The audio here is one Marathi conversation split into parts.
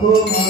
Gopa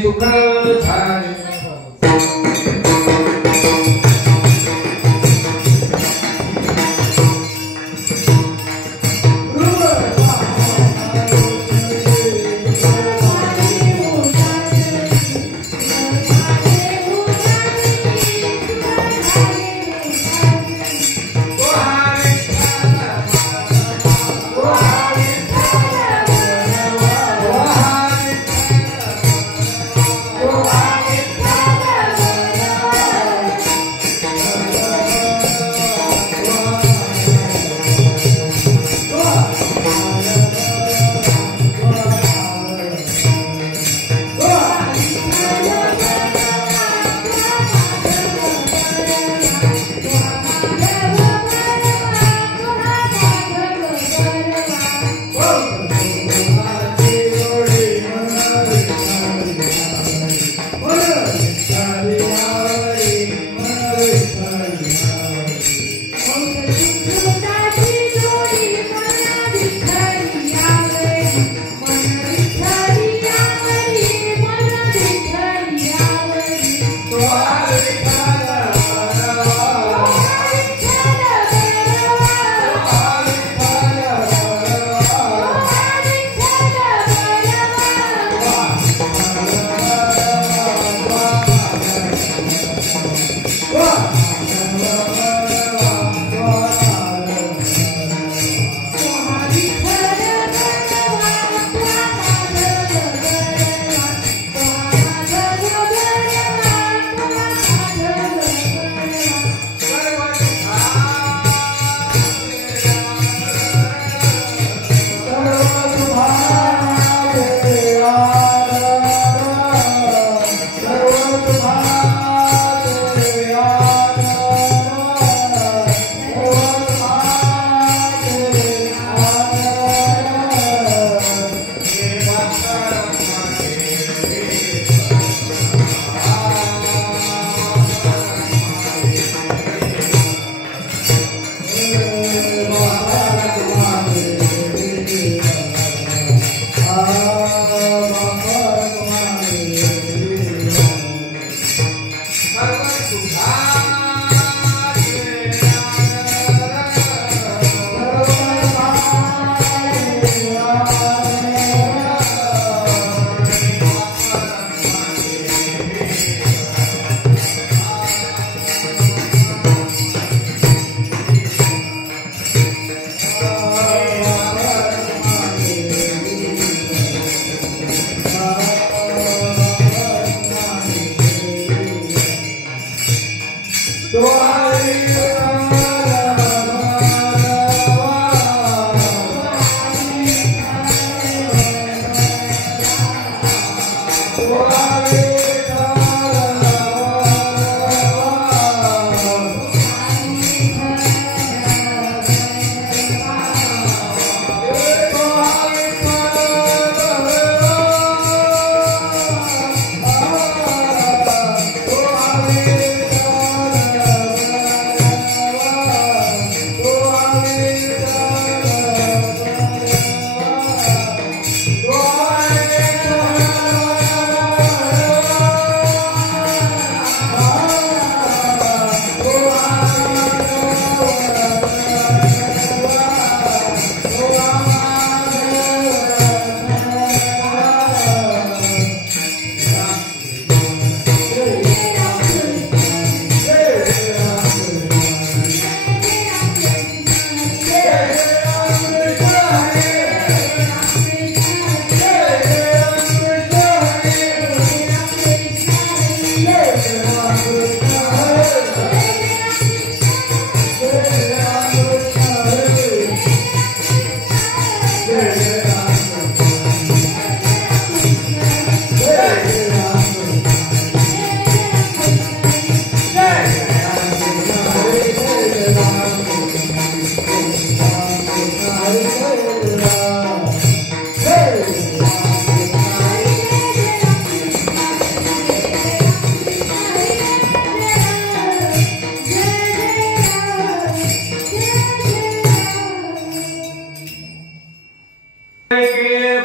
सुख झाले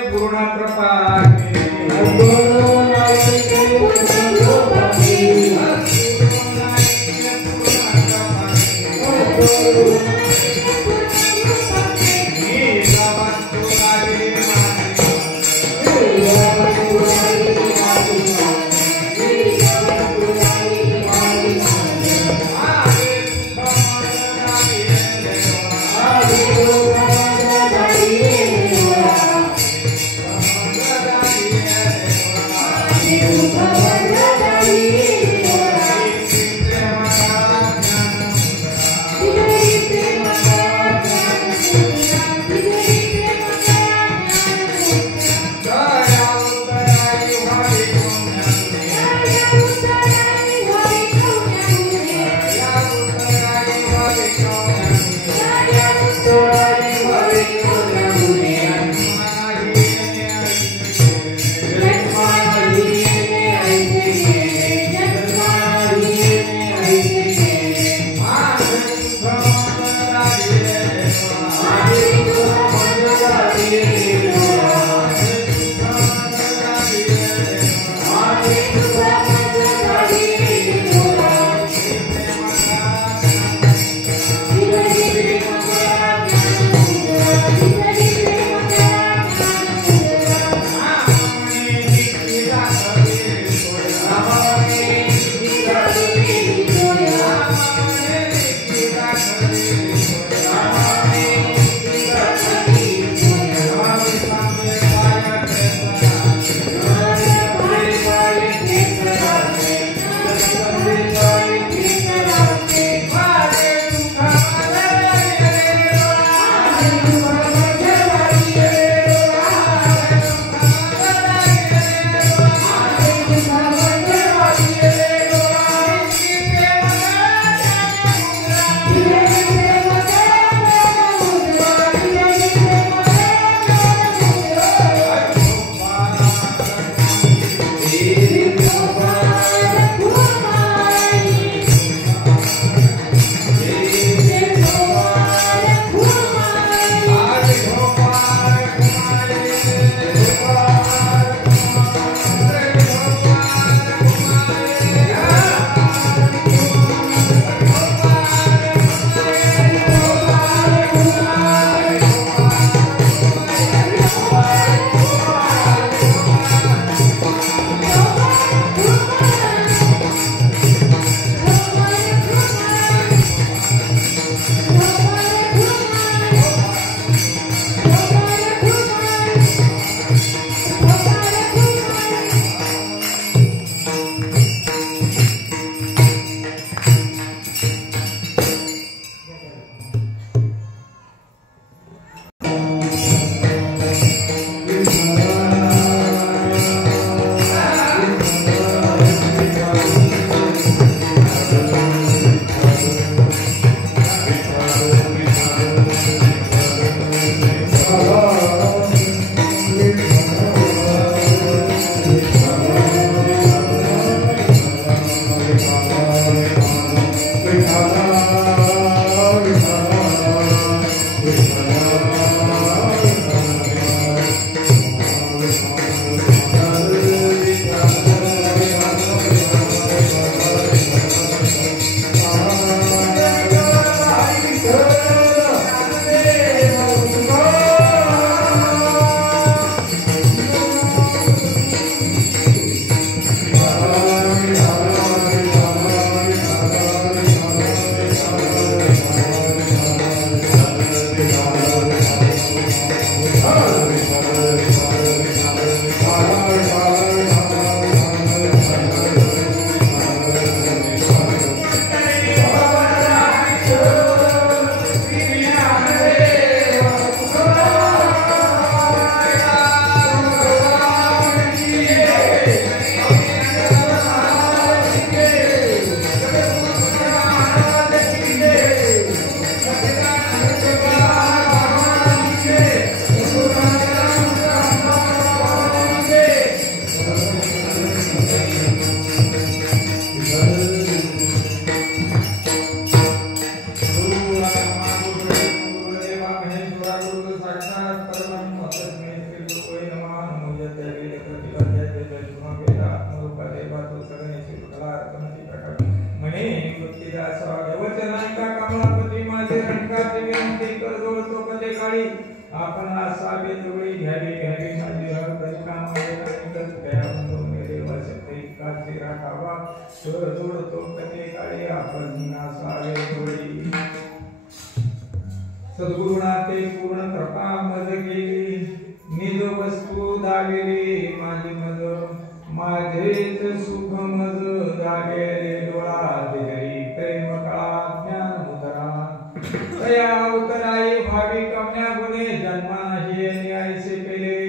पूर्ण कृपा आपण असावे जवळी घ्यावी घ्यावी माझी हर कामाला काळजी राखावा जोडतो कधी काळी आपण असावे जवळी सद्गुरुनाथे पूर्ण कृपा मज केली निज वस्तू दाविली माझी मज माझेच सुख मज जागे डोळा दिली प्रेम कळा ज्ञान मुद्रा तया उतराई भावी कमण्या गुणे जन्मा नाही न्यायसे केले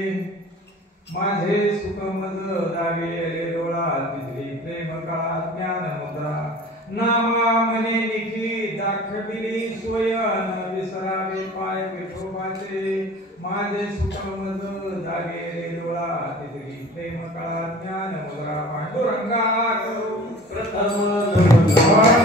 माझे सुख मज जागे डोळा दिली प्रेम कळा ज्ञान मुद्रा नामा मने निखी दाखविली सोय न विसरावे पाय विठोबाचे माझे सुख मज जागे डोळा दिली प्रेम कळा ज्ञान मुद्रा पांडुरंगा करू प्रथम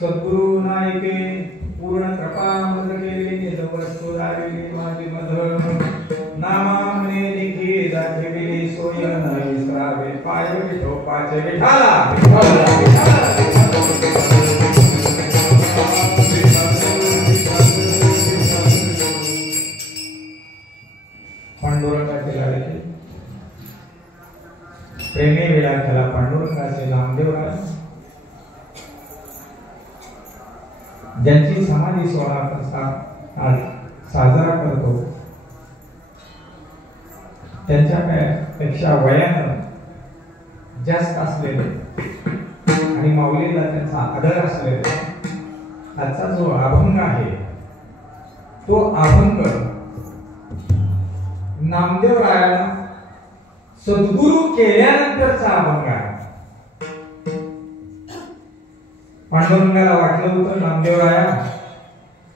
सद्गुरु नायके पूर्ण कृपा मज केली निज वस्तू दाविली माझी मध नामा मने निखी दाखविली सोय न विसरावे पाय विठोबाचे विठाला पांडुरंगाचे लाडके प्रेमी विलासाला पांडुरंगाचे नामदेव राज ज्यांची समाधी सोहळा आज साजरा करतो त्यांच्यापेक्षा वयानं जास्त असलेले आणि माऊलीला त्यांचा आदर असलेला आजचा जो अभंग आहे तो अभंग नामदेव रायाला सद्गुरु केल्यानंतरचा अभंग आहे. पांडुरंगाला वाटलं होतं नामदेवराया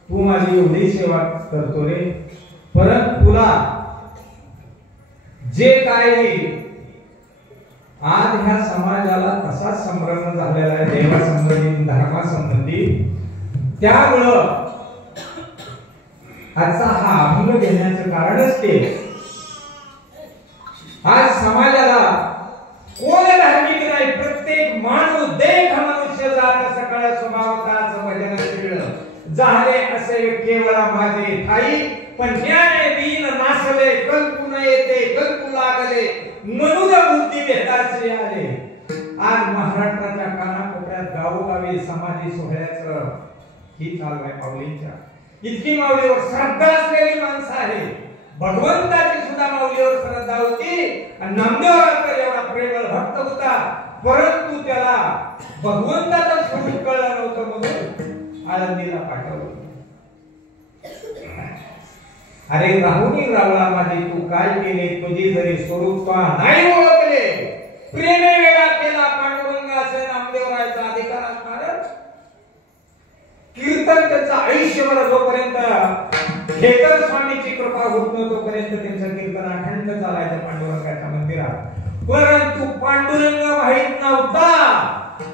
तू माझी एवढी सेवा करतो रे परंतु तुला जे काही आज ह्या समाजाला तसाच संभ्रम झालेला आहे देवासंबंधी धर्मासंबंधी त्यामुळं आजचा हा अभंग घेण्याचं कारणच ते आज समाजाला कोण धार्मिक नाही प्रत्येक माणूस देख मनुष्य जात सकाळ स्वभावताच भजन शिळं झाले असे केवळ माझे ठाई पण ज्ञाने दीन नासले कल्पू न येते कल्पू लागले मनुज बुद्धी भेदाचे आले. आज महाराष्ट्राच्या कानाकोपऱ्यात गावोगावी समाधी सोहळ्याचं ही चालू आहे माऊलींच्या. इतकी माऊलीवर श्रद्धा असलेली माणसं आहे. भगवंताची सुद्धा माऊलीवर श्रद्धा होती आणि नामदेवाचा एवढा प्रेमळ भक्त होता परंतु त्याला भगवंताचं स्वरूप कळलं नव्हतं म्हणून आळंदीला पाठवलं. अरे राहुनी रावळा माझी तू काय केले तुझी जरी स्वरूप नाही ओळखले प्रेमे वेळा केला पांडुरंग असे नामदेवरायचा अधिकार असणार कीर्तन त्यांचं आयुष्यभर जोपर्यंत खेतर स्वामीची कृपा होत नाही तोपर्यंत त्यांचं कीर्तन अखंड चालायचं पांडुरंगाच्या मंदिरात परंतु पांडुरंग माहित नव्हता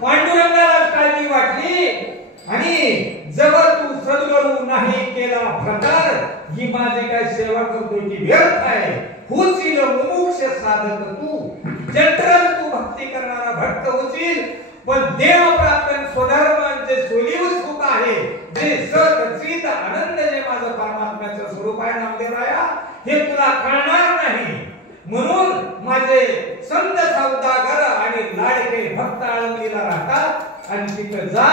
पांडुरंगाला काळजी वाटली आणि जवळ तू सद्गुरू नाही केला प्रकार ही माझी काय सेवा करतोय ती व्यर्थ आहे होशील मुमुक्ष साधक तू जंत्र तू भक्ती करणारा भक्त होशील पण देव प्राप्त स्वधर्मांचे सोलीव सुख आहे जे सचित आनंद जे माझं परमात्म्याचं स्वरूप आहे नामदेवराया हे तुला कळणार नाही म्हणून माझे संत सौदागर आणि लाडके भक्त आळंदीला राहतात आणि तिथे जा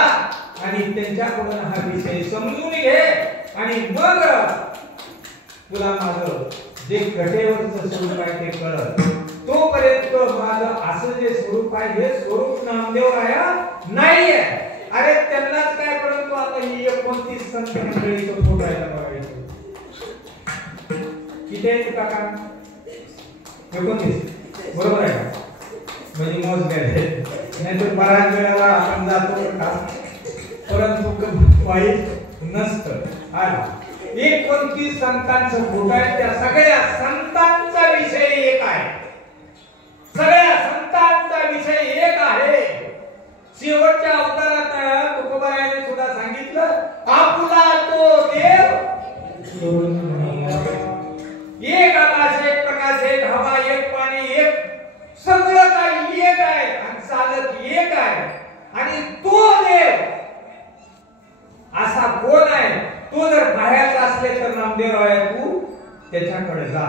आणि त्यांच्याकडून हा विषय समजून घे आणि मग तुला माझं जे घटेवरचं स्वरूप आहे ते कळत तोपर्यंत माझं असं जे स्वरूप आहे हे स्वरूप नामदेवराया नाहीये अरे त्यांनाच काय परंतु आता ही 29 संत मंडळीचं फोटो आहे बघायचं किती आहे काका 29 बरोबर आहे म्हणजे मोज घ्यायचे नाहीतर बऱ्याच वेळेला आपण जातो का परंतु वाईट नसतं आला 29 संतांचं फोटो आहे त्या सगळ्या संतांचा विषय एक आहे सगळ्या संतांचा विषय एक आहे शेवटच्या अवतारात तुकोबारायाने सुद्धा सांगितलं आपुला तो देव एक आकाश एक प्रकाश एक हवा एक पाणी एक सगळं काही एक आहे आणि चालक एक आहे आणि तो देव असा कोण आहे तो जर बाहेरचा असले तर नामदेवराय तू त्याच्याकडे जा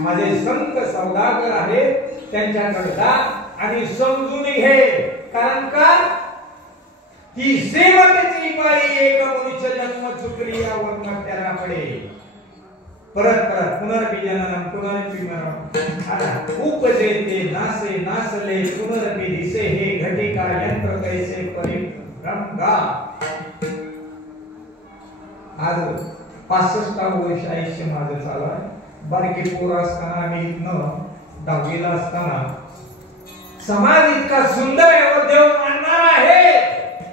माझे संत सौदागर आहे त्यांच्याकडे जा आणि समजून घे कारण का ही सेवकाची पाळी एक मनुष्य जन्म चुकली यावर त्याला पडे परत परत पुनरपि जननम पुनरपि मरणम उपजे ते नासे नासले पुनरपि दिसे हे घटिका यंत्र कैसे परिभ्रमगा आज 65 वर्ष आयुष्य माझं चालू आहे बारकी पोर असताना मी इथनं 10वीला असताना समाज इतका सुंदर आहे व देव मानणारा आहे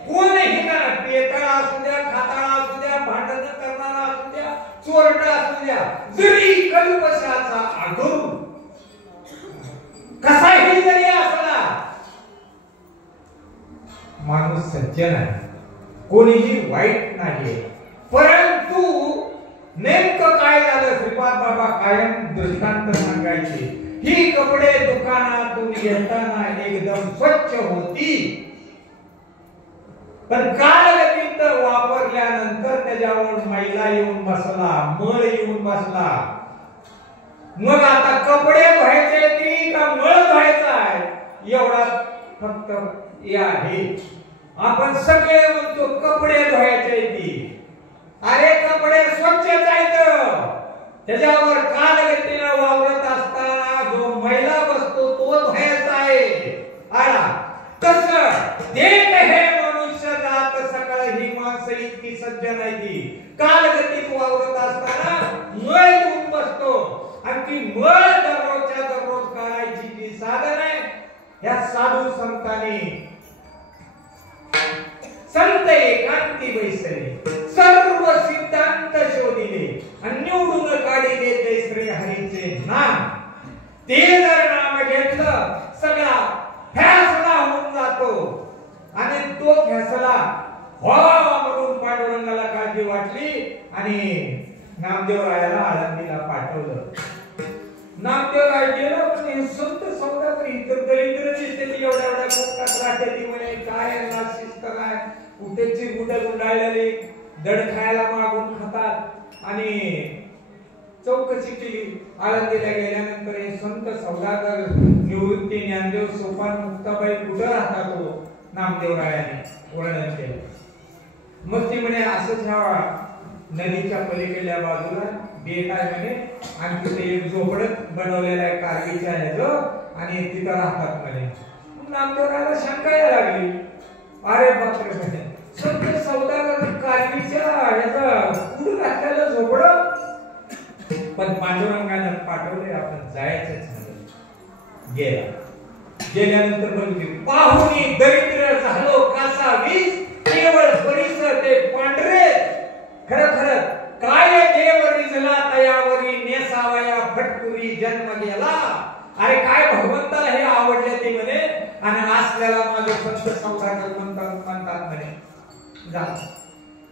कोणीही ना पेटाळा असू द्या खाताळा असू द्या भांडण करणारा असू द्या चोरटा असू द्या जरी कल्पशाचा आढळू कसाही जरी असला माणूस सज्जन आहे कोणीही वाईट नाही परंतु नेमकं काय झालं श्रीपाद बाबा कायम दृष्टांत सांगायचे ही कपडे दुकानातून येताना एकदम स्वच्छ होती पण कालगतीत वापरल्यानंतर त्याच्यावर मैला येऊन बसला मळ येऊन बसला मग आता कपडे धुवायचे ती का मळ धुवायचा आहे एवढा फक्त आहे आपण सगळे म्हणतो कपडे धुवायचे ती अरे कपडे स्वच्छच आहेत त्याच्यावर कालगतीनं वावरत असताना जो मैला बसतो तो धुवायचा आहे आला तसं देख हे मनुष्य जात सकळ ही माणसं इतकी सज्जन आहे ती कालगतीत वावरत असताना मळ येऊन बसतो आणि ती मळ दररोजच्या दररोज काढायची जी साधन आहे या साधू संतांनी संत एकांती बैसले सर्व सिद्धांत शोधिले आणि निवडून काढिले ते श्री हरीचे नाम ते जर नाम घेतलं सगळा फैसला होऊन जातो आणि तो फैसला व्हावा म्हणून पांडुरंगाला काळजी वाटली आणि नामदेवरायाला आळंदीला पाठवलं नामदेवराय गेला पण संत सौदागर इतर दरिद्र दिसते एवढ्या एवढ्या पोटात राहते ती म्हणे काय शिस्त काय कुठेची गुडं गुंडाळलेली दड खायला मागून खातात आणि चौकशी केली आळंदीला गेल्यानंतर हे संत सौदागर निवृत्ती ज्ञानदेव सोपान मुक्ताबाई कुठं राहता तो नामदेवरायाने वर्णन केलं मग ती म्हणे असंच ह्या नदीच्या पलीकडल्या बाजूला बेट आहे म्हणे आणि तिथे एक झोपडं बनवलेलं आहे कारगीच्या ह्याचं आणि तिथं राहतात म्हणे नामदेवरायाला शंका यायला लागली अरे बापरे म्हणे संत सौदागर कारगीच्या ह्याचं कुठं घातलेलं झोपडं पण पांडुरंगानं पाठवले, आपण जायचंच नाही. गेला. गेल्यानंतर बघितले, पाहुणी दरिद्र झालो कासा वीस, केवळ परिस ते पांढरे. खरं खरं काय देव रिजला तयावरी, नेसावया फटकुरी जन्म गेला. अरे काय भगवंताला हे आवडले ते म्हणे, आणि असल्याला माझे संत सौदागर म्हणतात म्हणे. जा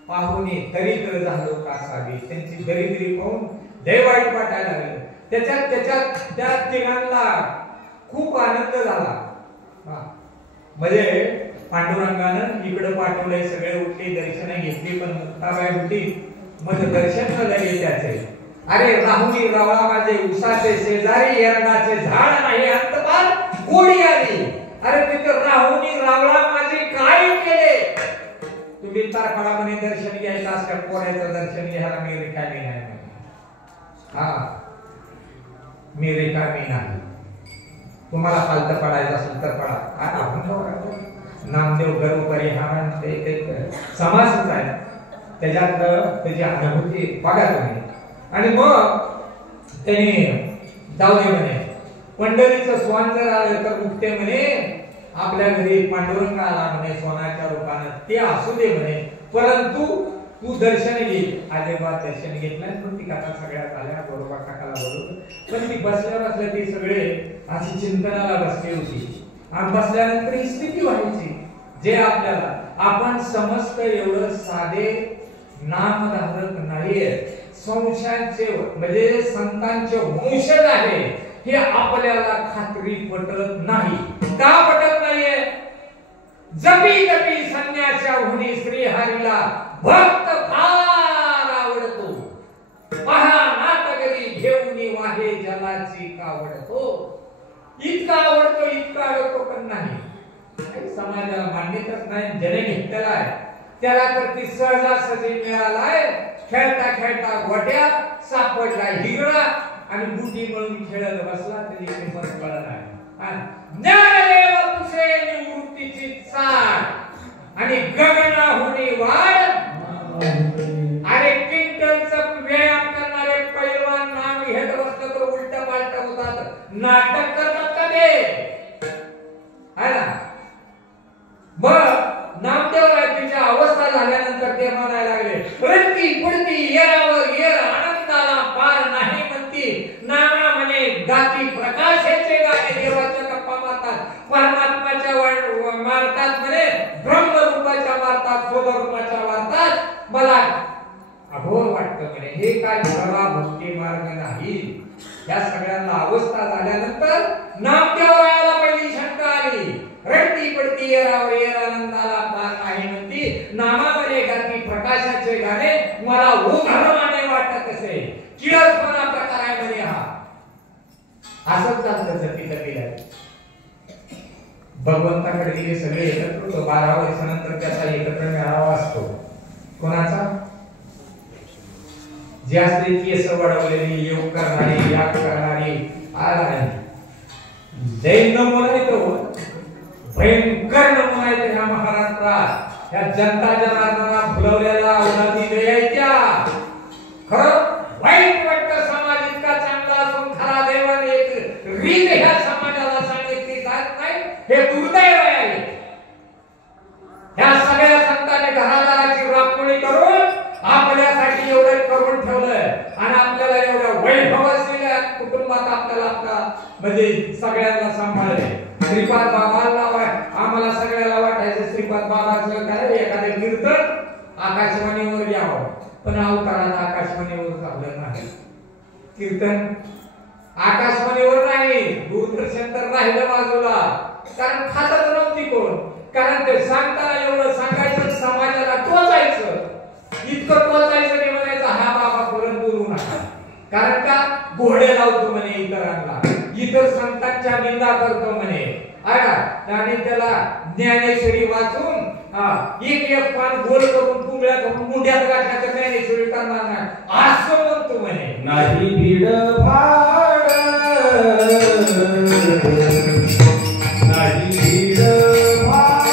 पाहुणे दरिद्र झालो कासावी, त्यांची दरिद्री पाहून दैवाईट वाटायला लागलं. त्याच्यात त्या तिघांना खूप आनंद झाला. म्हणजे पांडुरंगानं इकडे पाठवलंय, सगळे उठले, दर्शन घेतली, पण मुक्ताबाई होती मग दर्शन झाले त्याचे. अरे राहुनी रावळा माझे उसाचे शेजारी, एरडाचे झाड नाही अंतपाल गोडी आली. अरे तिथे राहुनी रावळा माझे काय केले. तुम्ही तारखाला म्हणे दर्शन घ्यायचं असल्या पोराचं दर्शन घ्यायला मी रिकामी नाही. हा मी रिकामी नाही. तुम्हाला पालत पडायचं असेल तर पडा. आता नामदेव गरुपरी हा ते समाजच आहे, त्याच्यात त्याची अनुभूती बघा तुम्ही. आणि मग त्यांनी जाऊ दे म्हणे, पंढरीचं स्वान जर आलं तर मुक्ते म्हणे, आपल्या घरी पांडुरंग आला म्हणे सोन्याच्या रूपानं, ते असू दे म्हणे, परंतु तू दर्शन घे. आजोबा दर्शन घेतलं, पण ती कथा सगळ्यात आल्या बरोबर काकाला बोलवलं. पण ती बसल्या ती सगळे अशी चिंतनाला बसली होती. आणि बसल्यानंतर ही स्थिती व्हायची जे आपल्याला आपण समजतं एवढं साधे नामधारक नाहीये, संशयाचे म्हणजे संतांचे वंशज आहे हे आपल्याला खात्री पटत नाही. का पटत नाहीये? जपी जपी संन्यासा होणी श्रीहरीला भक्त फार आवडतो, पहा नाटकरी घेऊन वाहे जलाची कावडतो. इतका आवडतो पण नाही, समाजाला मान्यताच नाही. ज्याने घेतलेला आहे त्याला तर ती सहजासहजी मिळालाय. खेळता खेळता गोट्या सापडला हिगळा, आणि बुटी म्हणून खेळत बसला, तरी किंमत कळत नाही. ज्ञानदेव तुझे निवृत्तीची चाड आणि गगना होणी वाढ. अरे किंटलचं व्यायाम करणारे पैलवान नाम घेत बसलं तर उलट पालट होतात. नाटक करतात का ते? है ना? मग नामदेवरायांच्या अवस्था झाल्यानंतर ते म्हणायला लागले, रडती पडती येरावर येर आनंदाला पार नाही म्हणती. नाना म्हणे गाती प्रकाशाचे गाणे, देवाच्या गप्पा मारतात, परमात्माच्या मारतात म्हणे, ब्रह्मरूपाच्या मारतात, स्वरूपाच्या मारतात. मला अघोर वाटतं म्हणे, हे काय खरा भक्ती मार्ग नाही. या सगळ्यांना अवस्था झाल्यानंतर नामदेवरायाला पहिली शंका आली. रडती पडती येरावर येर आनंदाला पार नाही म्हणती. नामामध्ये गाती प्रकाशाचे गाणे, मला उघडमाने वाटत असे. किळसपणा प्रकार आहे म्हणे हा. असंच चालतं सतीला. भगवंताकडे गेले सगळे एकत्र होतो. 12 वर्षानंतर त्याचा एकत्र मेळावा असतो. कोणाचा? जे असते केस वडवलेली, योग करणारी, याग करणारी, आला जैन नमुना येतो, भयंकर नमुना येते ह्या महाराष्ट्रात. ह्या जनता जनार्दना फुलवलेला उन्हाती द्यायच्या. खरं वाईट वाटतं, समाज इतका चांगला असून खरा देवाने एक रीत ह्या समाजाला सांगितली जात नाही. हे दुर्दैव आहे. ह्या सगळ्या संतांनी घरादाराची राखणी करून आपल्यासाठी एवढं करून ठेवलंय, आणि आपल्याला एवढ्या वैभवशील कुटुंबात आपल्याला म्हणजे सगळ्यांना सांभाळले. श्रीपाद बाबांना आम्हाला सगळ्याला वाटायचं श्रीपाद बाबाचं काय एखादं कीर्तन आकाशवाणीवर यावं, पण अवतारात आकाशवाणीवर झालं नाही. कीर्तन आकाशवाणीवर नाही, दूरदर्शन तर राहिलं बाजूला, कारण खातच नव्हती कोण. कारण ते सांगताना एवढं सांगायचं, समाजाला टोचायचं, इतकं टोचायचं नाही, म्हणायचं हा बाबा परत बोलू नका. कारण का? घोडे लावतो म्हणे इतरांना, इतर संतांच्या निंदा करतो म्हणे. आणि त्याला ज्ञानेश्वरी वाचून एक पान गोल करून पुंगळ्या करून मुंड्यात गाठायचं ज्ञानेश्वरी करणार नाही असं म्हणतो म्हणे. नाही भीड भाड नाही भीड भाड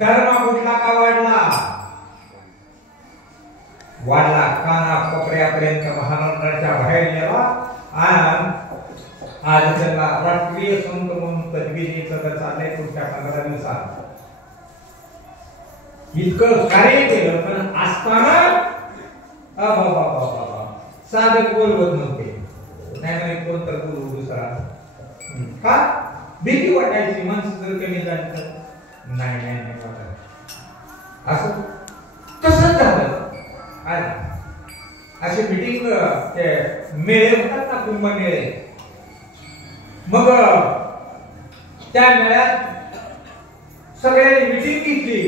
धर्म कुठला का वाढला? वाढला काना कोपऱ्यापर्यंत महाराष्ट्राच्या बाहेर गेला आणि आज त्यांना राष्ट्रीय संत म्हणून पदवीचं चाललंय पुढच्या 15 दिवसात. इतकं कार्य केलं पण असताना साधक बोलवत नव्हते. नाही कोण तर बोलू दुसरा का भीती वाटायची. माणसं जर कमी झाली तर नाही वाटत. असं तसंच झालं. अशी मीटिंग ते मेळे होतात ना, कुंभ मेळे. मग त्या मेळ्यात सगळ्यांनी मीटिंग घेतली.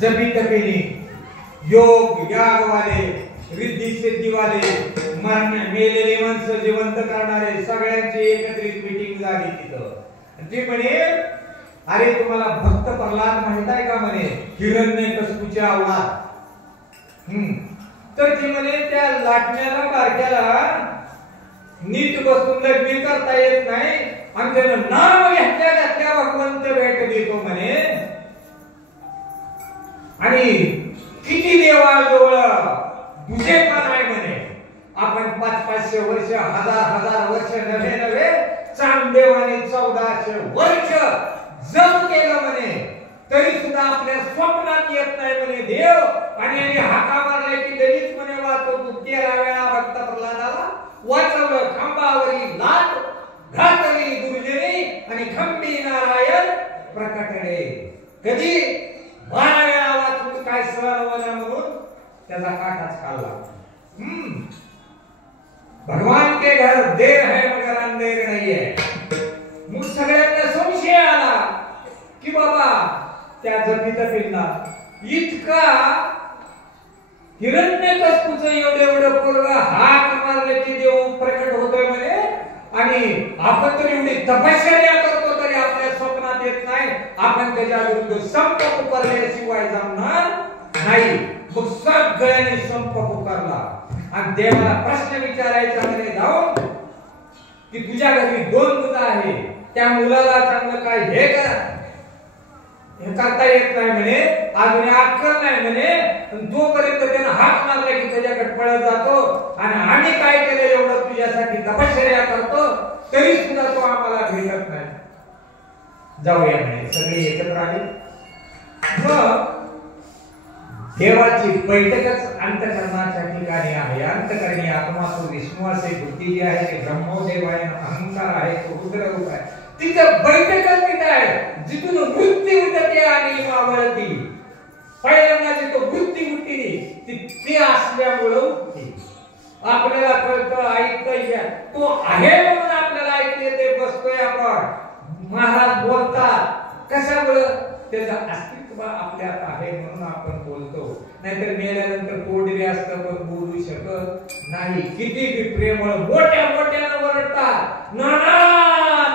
जपी तपीने योग यागवाले, रिद्धी सिद्धीवाले, मेलेले माणसं जिवंत करणारे सगळ्यांची एकत्रित मीटिंग झाली तिथं. ती म्हणे अरे तुम्हाला भक्त प्रल्हाद माहित आहे का म्हणे, हिरण्यकशिपूची औलाद. तर ती म्हणे त्या लाटण्याला बारक्याला नीट बसून लग्न करता येत नाही आणि त्यानं नाम घेतल्या भगवंत भेट देतो म्हणे. आणि किती देवाजवळ दुजेपण आहे म्हणे. आपण 500-500 वर्ष 1000-1000 वर्ष नव्हे चांदेवाने 1400 वर्ष जप केलं म्हणे, तरी सुद्धा आपल्या स्वप्नात येत नाही म्हणे देव. आणि हाका मारला की लगेच म्हणे वाचवतो. 13 वेळा भक्त प्रल्हादाला वाचवलं. खांबावरी लाट घातली दुर्जनी आणि खंबी नारायण प्रकटले. कधी 12 वेळा वाचून काय सरवला म्हणून त्याचा काटाच खाल्ला. भगवान के घर देर है मगर अंधेर नहीं है. मग सगळ्यांना संशय आला की बाबा त्या जपितपिंडा इतका हिरण्यकशिपूचं एवढं पोरगा हाक मारले की देव प्रकट होतोय म्हणे. आणि आपण तर एवढी तपश्चर्या करतो तरी आपल्या स्वप्नात येत नाही. आपण त्याच्या विरुद्ध संप पुकारल्याशिवाय जमणार नाही. मग सगळ्यांनी संप पुकारला आणि देवाला प्रश्न विचारायचा म्हणे जाऊन की तुझ्या घरी 2 मुलं आहे, त्या मुलाला चांगलं काय हे करता येत नाही म्हणे, अजून अक्कल नाही म्हणे. जोपर्यंत त्यानं हात मारला की त्याच्याकडे पळत जातो आणि आम्ही काय केलं एवढं तुझ्यासाठी तपश्चर्या करतो तरी सुद्धा तो आम्हाला भेटत नाही. जाऊया म्हणे. सगळे एकत्र आले. मग देवाची बैठकच अंतःकरणाच्या ठिकाणी आहे. अंतःकरणी आत्मा तो विष्णू असे, बुद्धी जी आहे ते ब्रह्मदेव आहे, अहंकार आहे तो रुद्ररूप आहे. तिथं बैठकच तिथं आहे जिथून वृत्ती उठते आणि मावळती. पहिल्यांदा जिथं वृत्ती उठते ती असल्यामुळं उठते. आपल्याला कळतं ऐकतं तो आहे म्हणून आपल्याला ऐकते ते बसतोय आपण. महाराज बोलतात कशामुळं? त्याचं अस्तित्व आपल्यात आहे म्हणून आपण बोलतो. नाहीतर मेल्यानंतर पोटबी असतं पण बोलू शकत नाही. किती बी प्रेमळ मोठ्यानं वरडतात नाना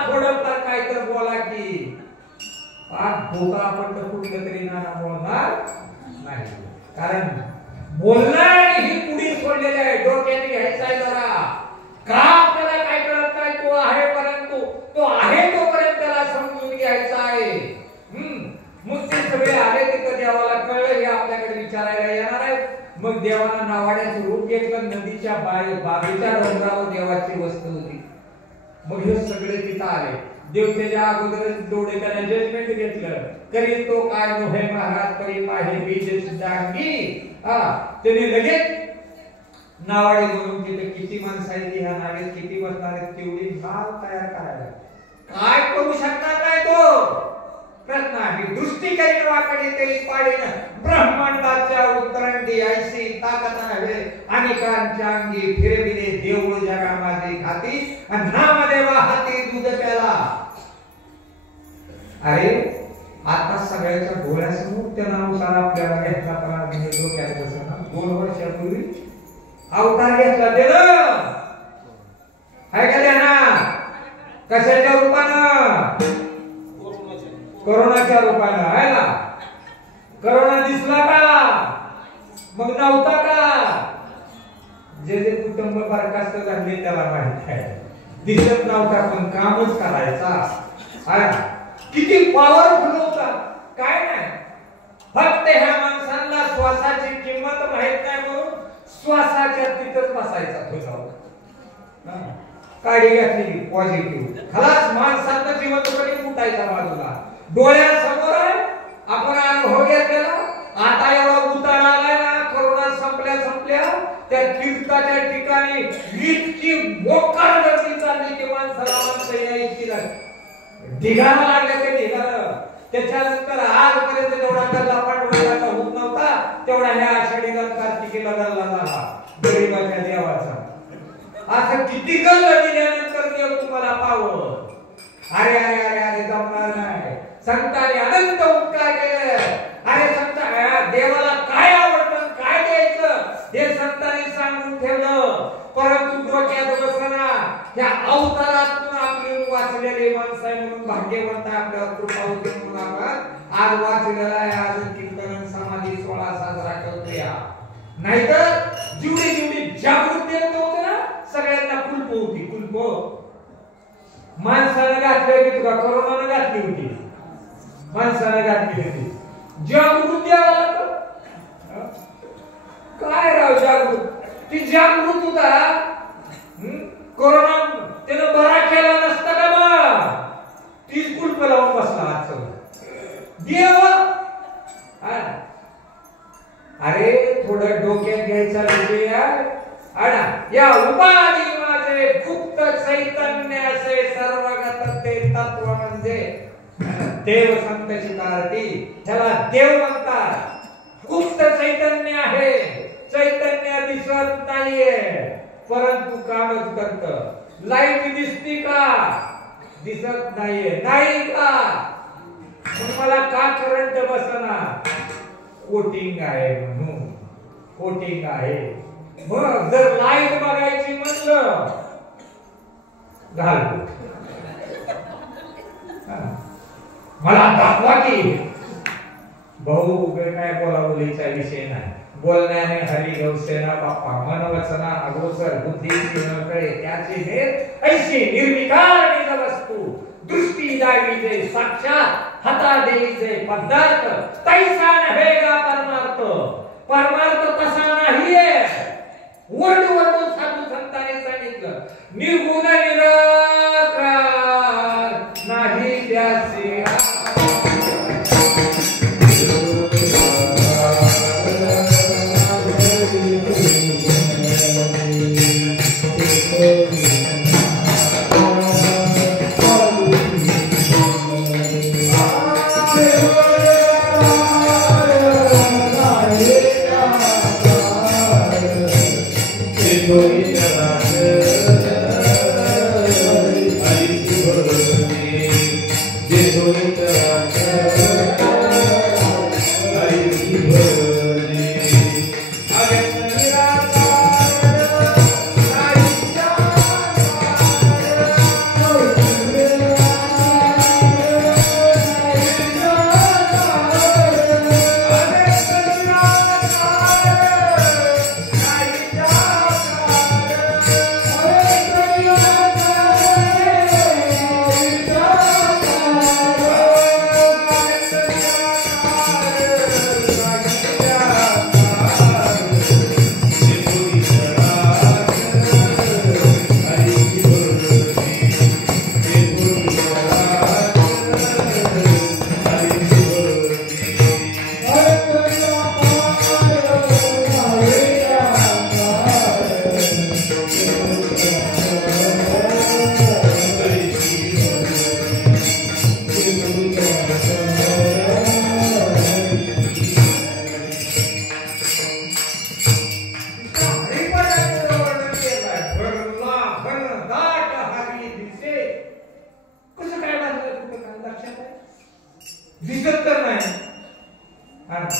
थोडंफार काय तर बोला की धोका आपण तर कुठलं तरी नाना बोलणार नाही. कारण बोलणार आणि ही पुढे सोडलेली आहे. डोक्याने घ्यायचं आहे जरा. का आपल्याला काय कळत नाही? तो आहे परंतु तो आहे तोपर्यंत त्याला समजून घ्यायचा आहे. मग ते सगळे आले तिथं देवाला कळलं हे आपल्याकडे विचारायला येणार आहे. मग देवाला नावाड्याचं रूप घेतलं. नदीच्या बागेच्या डोंगरावर देवाची वस्तू होती. मग हे सगळे तिथं आले. देव त्याच्या अगोदरच डोळे त्याला जजमेंट घेतलं. करी तो काय नव्हे महाराज करीत आहे बीज सिद्धांगी. त्याने लगेच नावाडी म्हणून तिथे किती माणसं आहेत ह्या नावेत किती बसणार आहेत तेवढी नाव तयार करायला. काय करू शकणार नाही तो प्रश्न आहे. दृष्टी करीन वाकडे तरी पाडेन ब्रह्मांडाच्या उतरंडी ऐशी ताकद आहे अनेकांच्या अंगी फिरविले देऊळ जगा माझे खाती आणि नामदेवा हाती दूध प्याला. अरे आता सगळ्याच्या डोळ्यासमोर त्या नावाचा आपल्याला घेतला पण डोक्यात बसला. 2 वर्षापूर्वी अवतार घेतला त्यानं काय का ना कशाच्या रूपानं? कोरोनाच्या रूपानं आहे ना. कोरोना दिसला का? मग नव्हता का? जे जे कुटुंब बरखास्त झाले त्याला माहित आहे. दिसत नव्हता पण कामच करायचा. किती पॉवरफुल होता काय नाही. श्वासाच्या तिथंच बसायचा तो जाऊन. काळी घातली पॉझिटिव्ह खलास माणसाचा जिवंतपणे फुटायचा बाजूला डोळ्यासमोर आहे. आपण अनुभव घेतलेला आता एवढा उतारा आलाय ना कोरोना संपल्या त्या तीर्थाच्या ठिकाणी इतकी मोकार गर्दी चालली की माणसाला माणसं यायची ढिगाणं लागलं ते ढिगाणं. त्याच्यानंतर आजपर्यंत जेवढा गल्ला पांडुरंगाचा होत नव्हता तेवढा ह्या आषाढीला कार्तिकीला गल्ला झाला गरीबाच्या देवाचा. असं किती गल्ला दिल्यानंतर देव तुम्हाला पावं. अरे अरे अरे अरे जमणार नाही. संतांनी अनंत उपकार केले. अरे संत देवाला काय आवडतं काय द्यायचं हे संतांनी सांगून ठेवलं. परंतु डोक्यात बसना या अवतारातून आपली वाचलेले माणसं आहे म्हणून भाग्यवंत आपल्यावर कृपा होते म्हणून आपण आज वाचलेला आहे. आज कीर्तन समाधी सोहळा साजरा करतोया. नाहीतर जेवढी जागृती होते ना सगळ्यांना कुलप होती. कुलप माणसानं घातली होती तुला कोरोनानं घातली होती. माणसानं घातली होती. जागृती काय राव जागृत ती जागृत होता. कोरोना त्यानं बरा केला नसता का मग तीच कुलप लावून बसला आज देव. अरे थोडं डोक्यात घ्यायचा विषय आणा. या उपाधी माझे गुप्त चैतन्य असे सर्वगत ते तत्व म्हणजे देव संत शिकारती ह्याला देव म्हणतात. गुप्त चैतन्य आहे. चैतन्य दिसत नाहीये परंतु कामच करत. लाईट दिसती का दिसत नाहीये नाही का मला का करंट बसना कोटिंग आहे म्हणून कोटिंग आहे. मग जर लाईट बघायची म्हणलं घालतो मला दाखवा की भाऊ काय बोलाबोलीचा विषय नाही. बोलण्याने हरी गौसेना बाप्पा मन वचना अग्रोसर बुद्धी कळे त्याची भेद ऐशी निर्विकार निज वस्तू दृष्टी दावीचे साक्षात हाता देवीचे पदार्थ तैसा नव्हेगा परमार्थ. परमार्थ तसा नाहीये. वर्ड साधू संतांनी सांगितलं निर्गुण निराकार नाही त्याचे.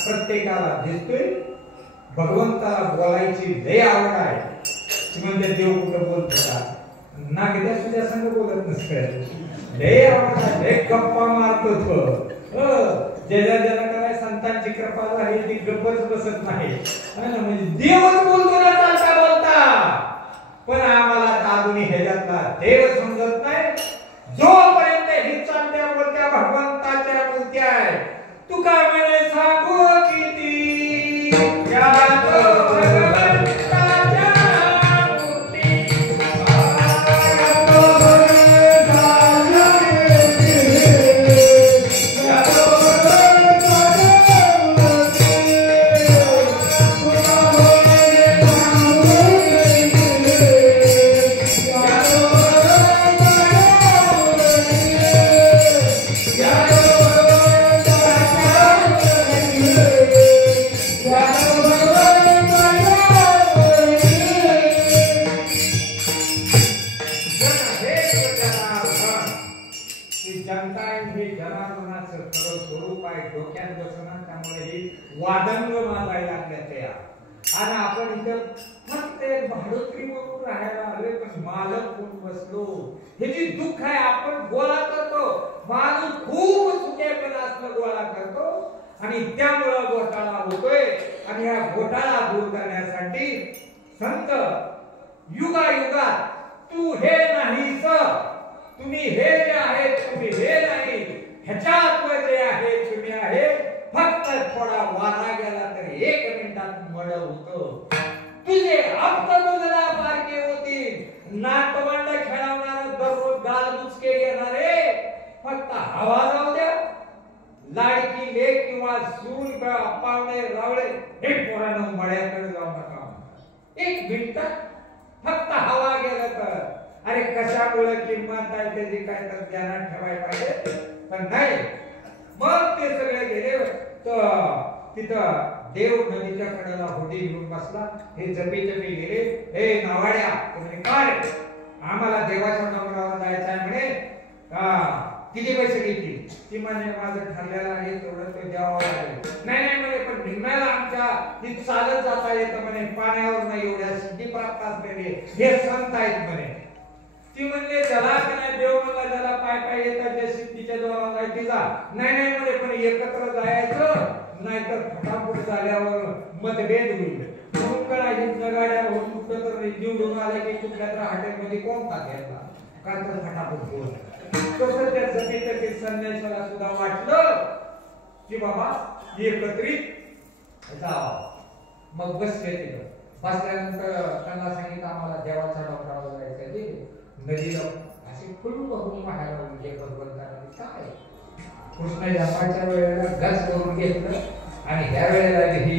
प्रत्येकाला दिसतोय. भगवंताला बोलायची लय आवड आहे. म्हणजे देव कुठं बोलतो का नागद्या तुझ्या संग बोलत नसतं. लय आवड आहे. लय गप्पा मारतो तो. ज्याला ज्याला काय संतांची कृपा झाली ती गप्पच बसत नाही. म्हणजे देवच बोलतो ना चालता बोलता. पण आम्हाला अजूनही ह्याच्यातला देव समजत नाही. जोपर्यंत ही चालत्या बोलत्या भगवंताच्या मूर्त्या आहे. तुका म्हणे सांगू किती भगवंता डोक्यात बसणार, त्यामुळे ही वादंग मागायला लागल्या त्या. आणि आपण इथं फक्त एक भाडोत्री म्हणून राहायला आलोय, पण मालक कोण बसलो हे जी दुःख आहे. आपण गोळा करतो, माणूस खूप सुखेपणा असलं गोळा करतो आणि त्यामुळे घोटाळा होतोय. आणि हा घोटाळा दूर करण्यासाठी संत युगायुगात तू हे नाहीस, तुम्ही हे जे आहे तुम्ही हे नाही, ह्याच्यात जे आहे तुम्ही आहे, फक्त थोडा वारा गेला तर 1 मिनिटात मड होतो. तुझे हप्त तुझला बारके होतील, नातवंड खेळवणार दररोज गाल दुचके घेणारे, फक्त हवा जाऊ द्या. लाडकी लेक किंवा सून पावणे रावळे हे पोरांना मळ्याकडे जाऊ नका. 1 मिनिट फक्त हवा गेलं तर. अरे कशामुळे किंमत आहे त्याची काय तर ध्यानात ठेवायला पाहिजे, पण नाही. मग ते सगळे गेले तर तिथं देव नदीच्या कडेला होडी घेऊन बसला. हे जपी जपी गेले. हे नावाड्या म्हणजे काय आम्हाला देवाच्या डोंगरावर जायचं आहे म्हणे, किती पैसे घेतील? ती म्हणे माझं ठरलेलं आहे तेवढं ते द्यावं लागेल. नाही म्हणे, पण भिन्नाला आमच्या ती चालत जाता येतं म्हणे, पाण्यावर नाही एवढ्या सिद्धी प्राप्त असलेले हे संत आहेत म्हणे. ती म्हणले त्याला नाही, देव म्हणला त्याला पाय पाय येतात जे सिद्धीच्या द्वारा जायची जा. नाही म्हणे, पण एकत्र जायचं, नाहीतर फटाफट झाल्यावर मतभेद होईल. म्हणून कळा हिंद गाड्या होऊन कुठं तर निवडून आला की कुठल्या तर हॉटेलमध्ये कोण टाकायचा का तर फटाफट बोल. तसं त्या जमीन संन्यासाला सुद्धा वाटलं की बाबा एकत्रित जावं. मग बसले तिथं. बसल्यानंतर त्यांना सांगितलं आम्हाला देवाच्या डोंगरावर जायचं, नदीला असे फुलून बघून पाहायला म्हणजे भगवंताने काय कृष्ण जन्माच्या वेळेला गज करून घेतलं आणि ह्या वेळेला ही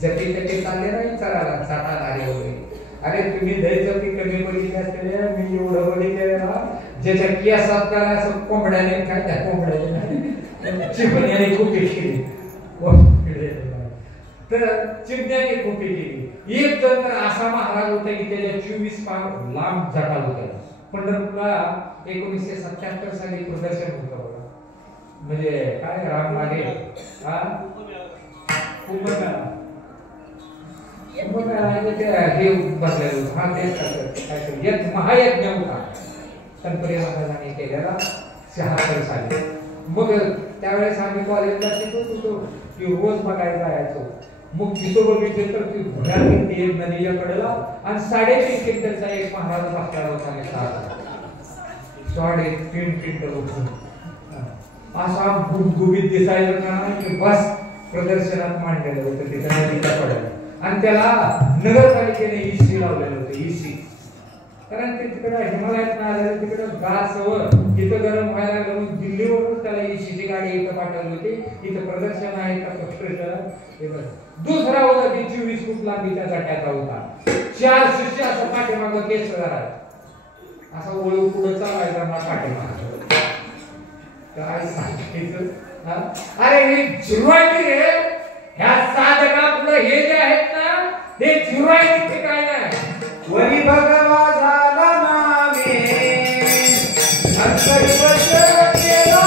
जपी तपी चालले नाही चराला चाटा झाले वगैरे. अरे तुम्ही दही जपी कमी बघितली असते, मी एवढं बघितलेला ज्याच्या केसात करा असं कोंबड्याने काय त्या कोंबड्याने नाही चिमण्याने खूपी केली, तर चिमण्याने खूपी केली. एक जण तर असा महाराज होता की त्याच्या 24 पाव लांब जटा होत्या. पंढरपूरला 1977 साली प्रदर्शन होतं बघा, म्हणजे काय राम मागे हे बसलेलं होतं. हा तेच महायज्ञ होता तनपुरे महाराजांनी केलेला 76 साली. मग त्यावेळेस आम्ही कॉलेजला शिकत होतो की रोज बघायला जायचो. मग तिथं बघितलं तर ती घोड्यावरती एक नदीच्या कडेला आणि 3.5 क्विंटलचा एक महाराज बसलेला होता. 3.5 क्विंटल होतं. असा गुबगुबीत दिसायचं ना की बस प्रदर्शनात मांडलेलं होतं तिथं नदीच्या कडेला. आणि त्याला नगरपालिकेने इसी लावलेलं होतं, इसी. कारण ते तिकडे हिमालयात आलेलं तिकडं गारसवर तिथं गरम व्हायला लागलं. दिल्लीवरून त्याला इसीची गाडी इथं पाठवली होती. इथं प्रदर्शन आहे का पक्षाचं. दुसरा होता की 24 फूट लांबीच्या जट्याचा होता. 4 शिष्य असं पाठीमागं केस करा असा ओळख पुढे चालायचा ना पाठीमागं. काय सांगायचं. अरे हे झिरवायची रे, ह्या साधका पुढे हे जे आहेत ना हे झिरवायची काय नाही. वरी भगवा झाला नामे अंतर्वश केला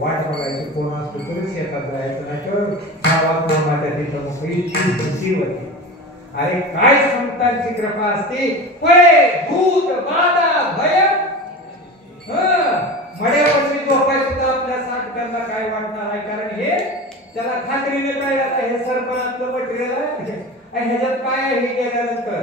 वाट बघायची कोण असतो तरी शेतात जायचं नाही तर गावात कोणाच्या तिथं मग भीती होती. अरे काय संतांची कृपा असते. भूत बाधा भय मड्यावरची झोपाय सुद्धा आपल्या साठकरला काय वाटणार आहे. कारण हे त्याला खात्रीने काय आता हे सरपणातलं मटेरियल आहे ह्याच्यात काय आहे हे गेल्यानंतर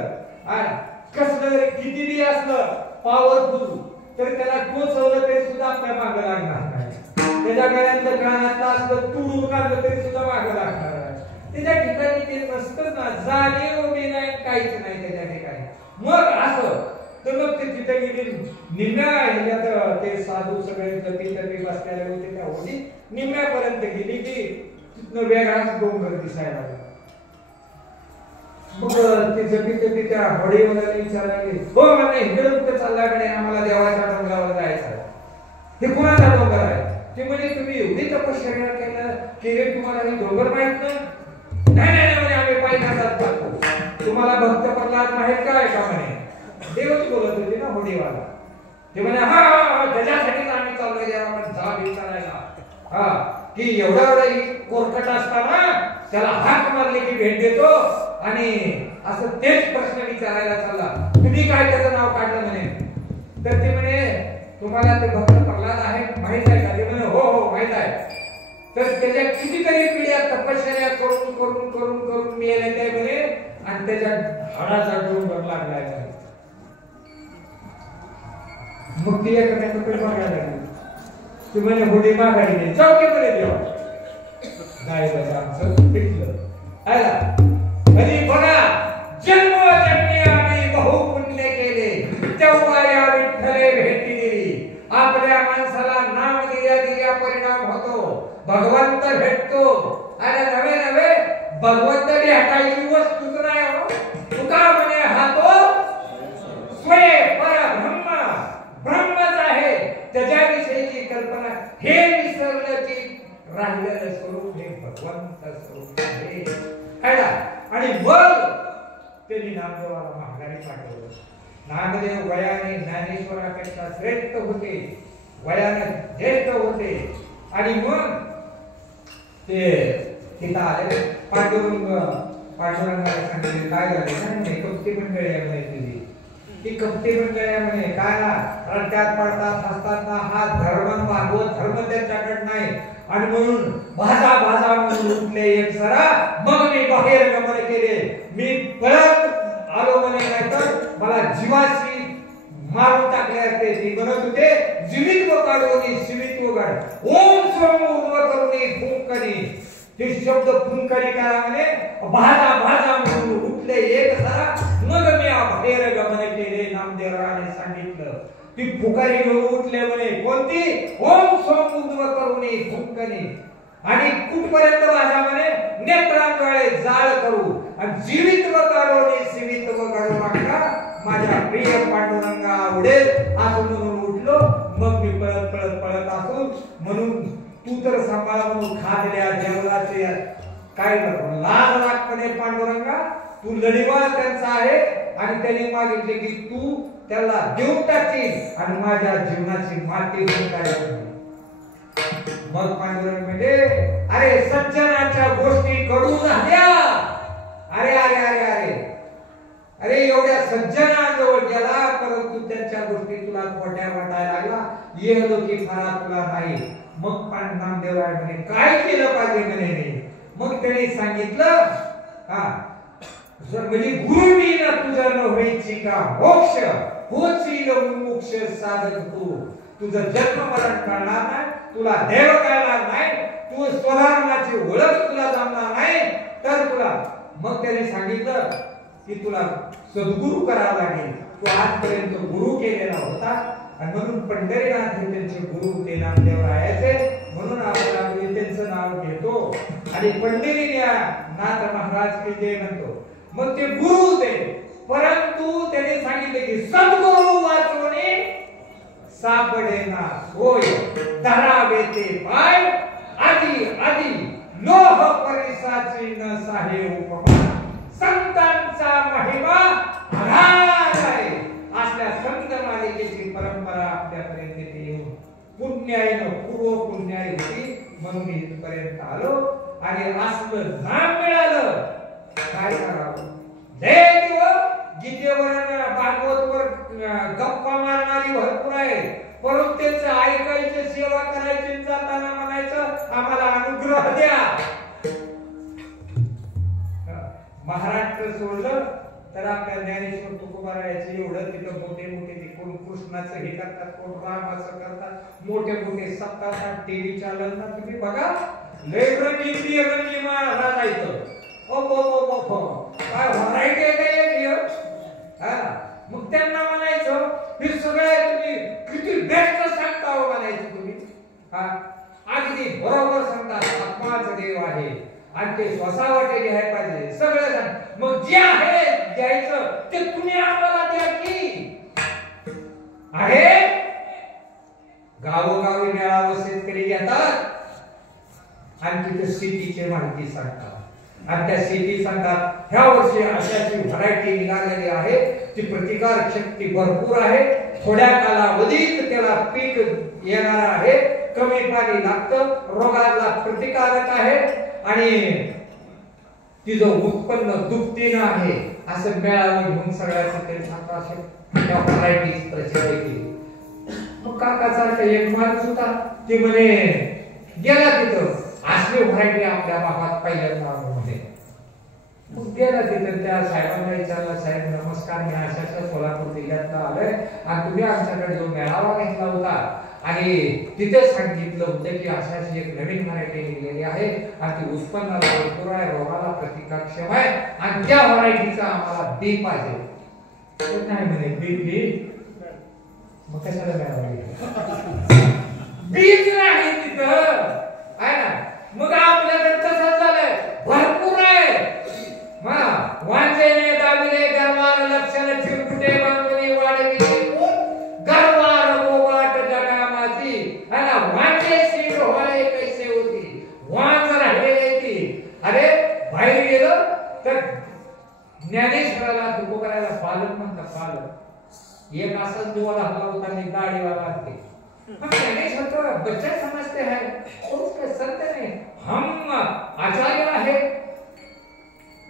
कसलं जरी किती बी असलं पॉवरफुल तर त्याला टोचवलं तरी सुद्धा आपल्या मागे लागणार नाही. त्याच्या गळ्यातलं कानातलं असलं तुडून काढलं तरी सुद्धा मागे लागणार नाही. त्याच्या ठिकाणी ते नसतं ना, जाणीव बी नाही, काहीच नाही त्याच्या ठिकाणी. मग असं तर मग ते तिथे गेली निम्म्या ह्याच्यात ते साधू सगळे जपी तपी बसलेले होते त्या होती निम्म्यापर्यंत गेली की तिथनं वेगळाच डोंगर दिसायला लागला. मग ते जपी तपी त्या होडीवाल्याला विचारले, हो म्हणे इकडे कुठे चालल्याकडे, आम्हाला देवाच्या डोंगरावर जायचं आहे. हे कुणाचा डोंगर आहे? ते म्हणे तुम्ही एवढी तपश्चर्या केली तुम्हाला हे डोंगर माहित नाही? नाही नाही म्हणे आम्ही पायीनाचाच जातो. तुम्हाला भक्त प्रल्हाद माहित काय का म्हणे? देवच बोलत होते ना होडीवाला. ते म्हणे हा त्याच्यासाठीच आम्ही चाललोय देवाकडे जा विचारायला. हा की एवढा कोरकट असताना त्याला हाक मारले की भेट देतो आणि असं तेच प्रश्न विचारायला चालला. तुम्ही काय त्याचं नाव काढलं म्हणे? तर ते म्हणे तुम्हाला ते भक्त प्रल्हाद आहे माहित आहे का? ते म्हणे हो हो माहित आहे. तर त्याच्या कितीतरी पिढ्या तपश्चर्या करून करून करून करून मिळाल्या ते म्हणे आणि त्याच्या हाडाचा डोंगर लागलाय. मग ती एखाद्याकडे बघायला लागली. ती म्हणे होडी माघारी चौकीमध्ये देवा नाही बघा आमचं पिटलं. आणि बघा जन्मोजन्मी आम्ही बहु पुण्य केले तेव्हा या विठ्ठले भेटी दिली. आपल्या माणसाला नाम दिल्या दिल्या परिणाम होतो, भगवंत भेटतो. आणि नवे नवे भगवंत भेटायची वस्तूच नाही हो. तुका म्हणे हा तो स्वयं परब्रह्म ब्रह्मच आहे. त्याच्याविषयीची कल्पना हे विसरलं की राहिलेलं स्वरूप हे भगवंत स्वरूप आहे. आणि मग त्यांनी नामदेवाला माघारी पाठवलं. नामदेव वयाने ज्ञानेश्वरापेक्षा श्रेष्ठ होते, वयाने ज्येष्ठ होते. आणि मग ते तिथं आले. पांडुरंगाला सांगितले काय झाले ना कपटी मंडळी आहे तुझी. ती कपटी मंडळी म्हणे काय रट्ट्यात पडतात हसतात ना, हा धर्म भागवत धर्म त्यांच्याकडे नाही. आणि म्हणून भाजा भाजा म्हणून उठले एक सरा. मग मी बाहेर गमन केले. मी पळत आलो म्हणे नाहीतर मला जीवाशी मारून टाकले असते. ती म्हणत होते जीवित्व काढून शिवित्व काढ ओम सोम उर्व करुणी फुंकणी. ते शब्द फुंकणी करा म्हणे भाजा भाजा म्हणून उठले एक सरा. मग मी बाहेर गमन केले. नामदेवराने सांगितलं ती फुकारी घेऊन उठले म्हणे कोणती ओम सोम उर्व करुणी फुंकणी. आणि कुठपर्यंत भाजा म्हणे नेत्रांद्वारे जाळ करू आणि जीवित्व काढून शिवित्व काढू नका माझ्या प्रिय पांडुरंगा आवडेल असं म्हणून उठलो. मग मी पळत पळत पळत असून म्हणून तू तर सांभाळा म्हणून खादल्या देवलाचे काय लाज लागपणे पांडुरंगा तू लढीवाळ त्यांचा आहे. आणि त्यांनी मागितले की तू त्याला देऊन टाकील आणि माझ्या जीवनाची माती होऊन काय. मग पांडुरंग म्हणजे अरे सज्जनाच्या गोष्टी कडू झाल्या. अरे अरे अरे अरे अरे एवढ्या सज्जनाजवळ गेला परंतु त्यांच्या गोष्टी तुला खोट्या वाटायला लागला. ये लोकी फारा तुला नाही. मग नामदेवराय म्हणे काय केलं पाहिजे म्हणे. मग त्याने सांगितलं हा म्हणजे गुरुनी ना तुझं न होईची का मोक्ष होशील मोक्ष साधक तू. तुझं जन्म मरण करणार नाही, तुला देव कळणार नाही, तू स्वधर्माची ओळख तुला जमणार नाही तर तुला. मग त्याने सांगितलं की तुला सद्गुरू करावा लागेल. तू आजपर्यंत गुरु केलेला होता आणि म्हणून पंढरीनाथ हे त्यांचे गुरु ते नामदेवरायाचे. म्हणून आपण त्यांचं नाव घेतो आणि पंढरीनाथ महाराज की जय म्हणतो. मग ते गुरु ते परंतु त्याने सांगितले की सद्गुरू वाचवणे सापडेना होय धरावे ते पाय आधी आधी लोह परिसाची न साहे उपमा. संतांचा महिमा अगाध आहे. असल्या संत मालिकेची परंपरा आपल्यापर्यंत येऊन पुण्याईनं पूर्व पुण्याई होती म्हणून इथपर्यंत आलो. आणि असलं नाम मिळालं काय करावं. जय देव गीतेवर भागवतवर गप्पा मारणारी भरपूर आहे परंतु त्यांचं ऐकायचं सेवा करायची जाताना म्हणायचं आम्हाला अनुग्रह द्या. महाराष्ट्र सोडलं तर आपल्या ज्ञानेश्वर तुकोबारायाचे एवढं तिथं मोठे मोठे ते कोण कृष्णाचं हे करतात, कोण रामाचं करतात, मोठे मोठे सप्ताहात टीव्ही चालल ना, तुम्ही बघा लय रंगी महाराज आहेत. काय व्हरायटी आहे काय. मग त्यांना म्हणायचं हे सगळे तुम्ही किती बेस्ट सांगता हो म्हणायचं तुम्ही. अगदी बरोबर सांगतात, आत्माच देव आहे आणि ते स्वसावाटे घ्यायला पाहिजे सगळं सांग. मग जे आहे द्यायचं ते तुम्ही आम्हाला द्या की. आहे गावोगावी मेळावं शेतकरी येतात आणि तिथे शेतीची माहिती सांगतात आणि त्या शेती सांगतात ह्या वर्षी अशाची व्हरायटी निघालेली आहे, ती प्रतिकार शक्ती भरपूर आहे, थोड्या कालावधीत त्याला पीक येणार आहे, कमी पाणी लागतं, रोगाला प्रतिकारक आहे आणि तिचं उत्पन्न दुपटीनं आहे. असं मेळावं घेऊन सगळ्याचं ते व्हरायटी प्रचार. मग काकासारखा एक माणूस होता, ते म्हणे गेला तिथं असली व्हरायटी आपल्या भागात पहिल्यांदा मध्ये. मग गेला तिथं त्या साहेबांना विचारलं, साहेब नमस्कार, मी अशा सोलापूर जिल्ह्यातला आलोय आणि तुम्ही आमच्याकडे जो मेळावा घेतला होता आणि तिथे सांगितलं होतं की अशाची एक नवीन व्हरायटी निघलेली आहे आणि ती उत्पन्नाला भरपूर आहे, रोगाला प्रतिकारक्षम आहे आणि त्या व्हरायटीचा आम्हाला बी पाहिजे. नाही म्हणे बी मग कशाला मेळावा बीज नाही तिथं आहे ना. मग आपल्याकडे तसंच झालंय, भरपूर आहे. वांजेने दाविले गरवार लक्षण चिरकुटे बांधुनी वाढविले गरवार बोबाट जगामाची. है ना, वांजे सीड होळे कैसे होती, वांज राहिलेली ती. अरे बाहेर गेलं तर ज्ञानेश्वराला तुकोबारायला पालक म्हणतात. पालक एक असाच देवाला हल्ला होता आणि गाडीवाला असते. ज्ञानेश्वर तो बच्चा समजते है, उसके संत नहीं, हम आचार्य आहे.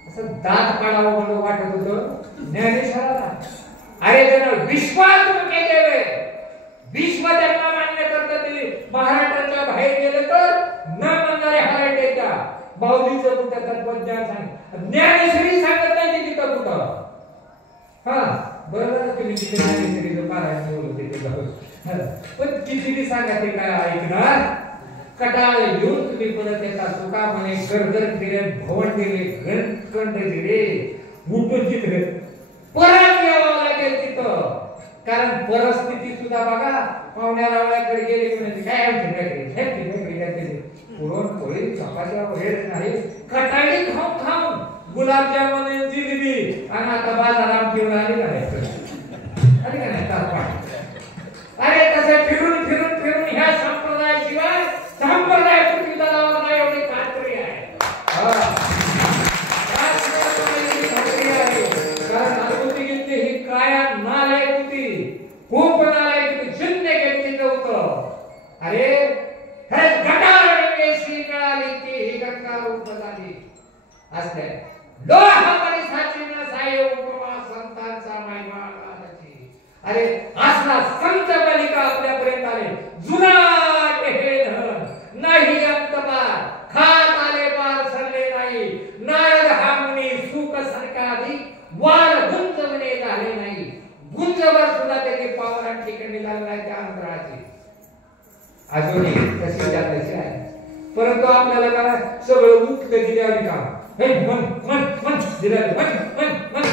असं दात काढावं म्हणून वाटत होतं ज्ञानेश्वराला. अरे त्यांना विश्वात केले, विश्व त्यांना मान्य करतात. महाराष्ट्राच्या बाहेर गेले तर न म्हणणारे हरायच्या बाहुलीचं कुठं तत्वज्ञान सांग, ज्ञानेश्वरी सांगत नाही तिथं कुठं. बरोबर तुम्ही तिथे ज्ञानेश्वरीचं पारायण बोलत पण किती सांगा ते काय ऐकणार. कटाळ येऊन तुम्ही परत येता तुका म्हणे गरगर दिले भवन दिले गणकंड दिले उठून तिथे परत यावं लागेल तिथं. कारण परिस्थिती सुद्धा बघा, पाहुण्या रावळ्याकडे गेले म्हणजे काय पुरणपोळी चपात्या वगैरे नाही, कटाळी खाऊन खाऊन गुलाबजामुन जिलेबी आणि आता बाजारात घेऊन आली का नाही. अरे तसे फिरून फिरून फिरून ह्या संप्रदायाशिवाय संप्रदाय पृथ्वी तलावर नाही एवढी खात्री आहे. कारण अनुभूती घेतली ही काया नालायक होती, खूप नालायक होती, शून्य घेतलेलं होतं. अरे हे गटारशी मिळाली ती ही गंगा रूप झाली असते. लोहा परिसाची न साय उपमा संतांचा महिमा गाण्याची. अरे असला संत बालिका आपल्यापर्यंत आले. जुनाट हे धन नाही अंतपार, खात आले पार सरले नाही. नारद हा मुनी सुख सरकारी वार गुंजवणे झाले नाही. गुंजवर सुद्धा त्याची पावरान ठिकाणी लागलाय त्या अंतराची. अजूनही तशी जातशी आहे. परंतु आपल्याला काय सगळं मुक्त दिल्यावर काम हे मन मन मन दिलं मन मन मन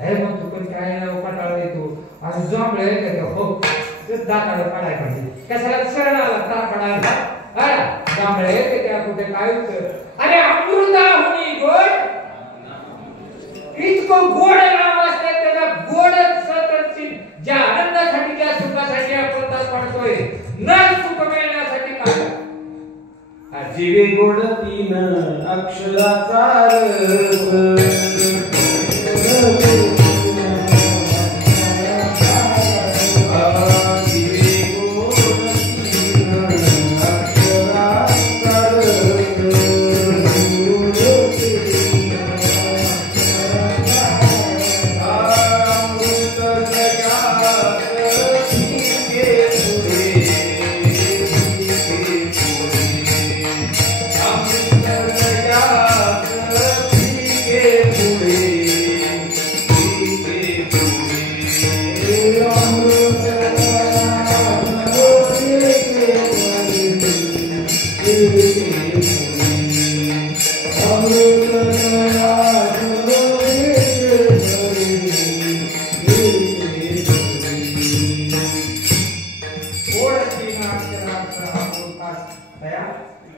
अरे मग तू पण काय कटाळा येतो आणि जमले का हो दाताड काढाय पाहिजे कशाला शरण आला तापडायला. जमले ते त्या कुठे काय होतं. अरे अमृता होणी गोड इतकं गोड नाव असते त्याला गोड सततची ज्या आनंदासाठी ज्या सुखासाठी आपण तास पडतोय न सुख मिळण्यासाठी काय जीवे गोड तीन अक्षराचा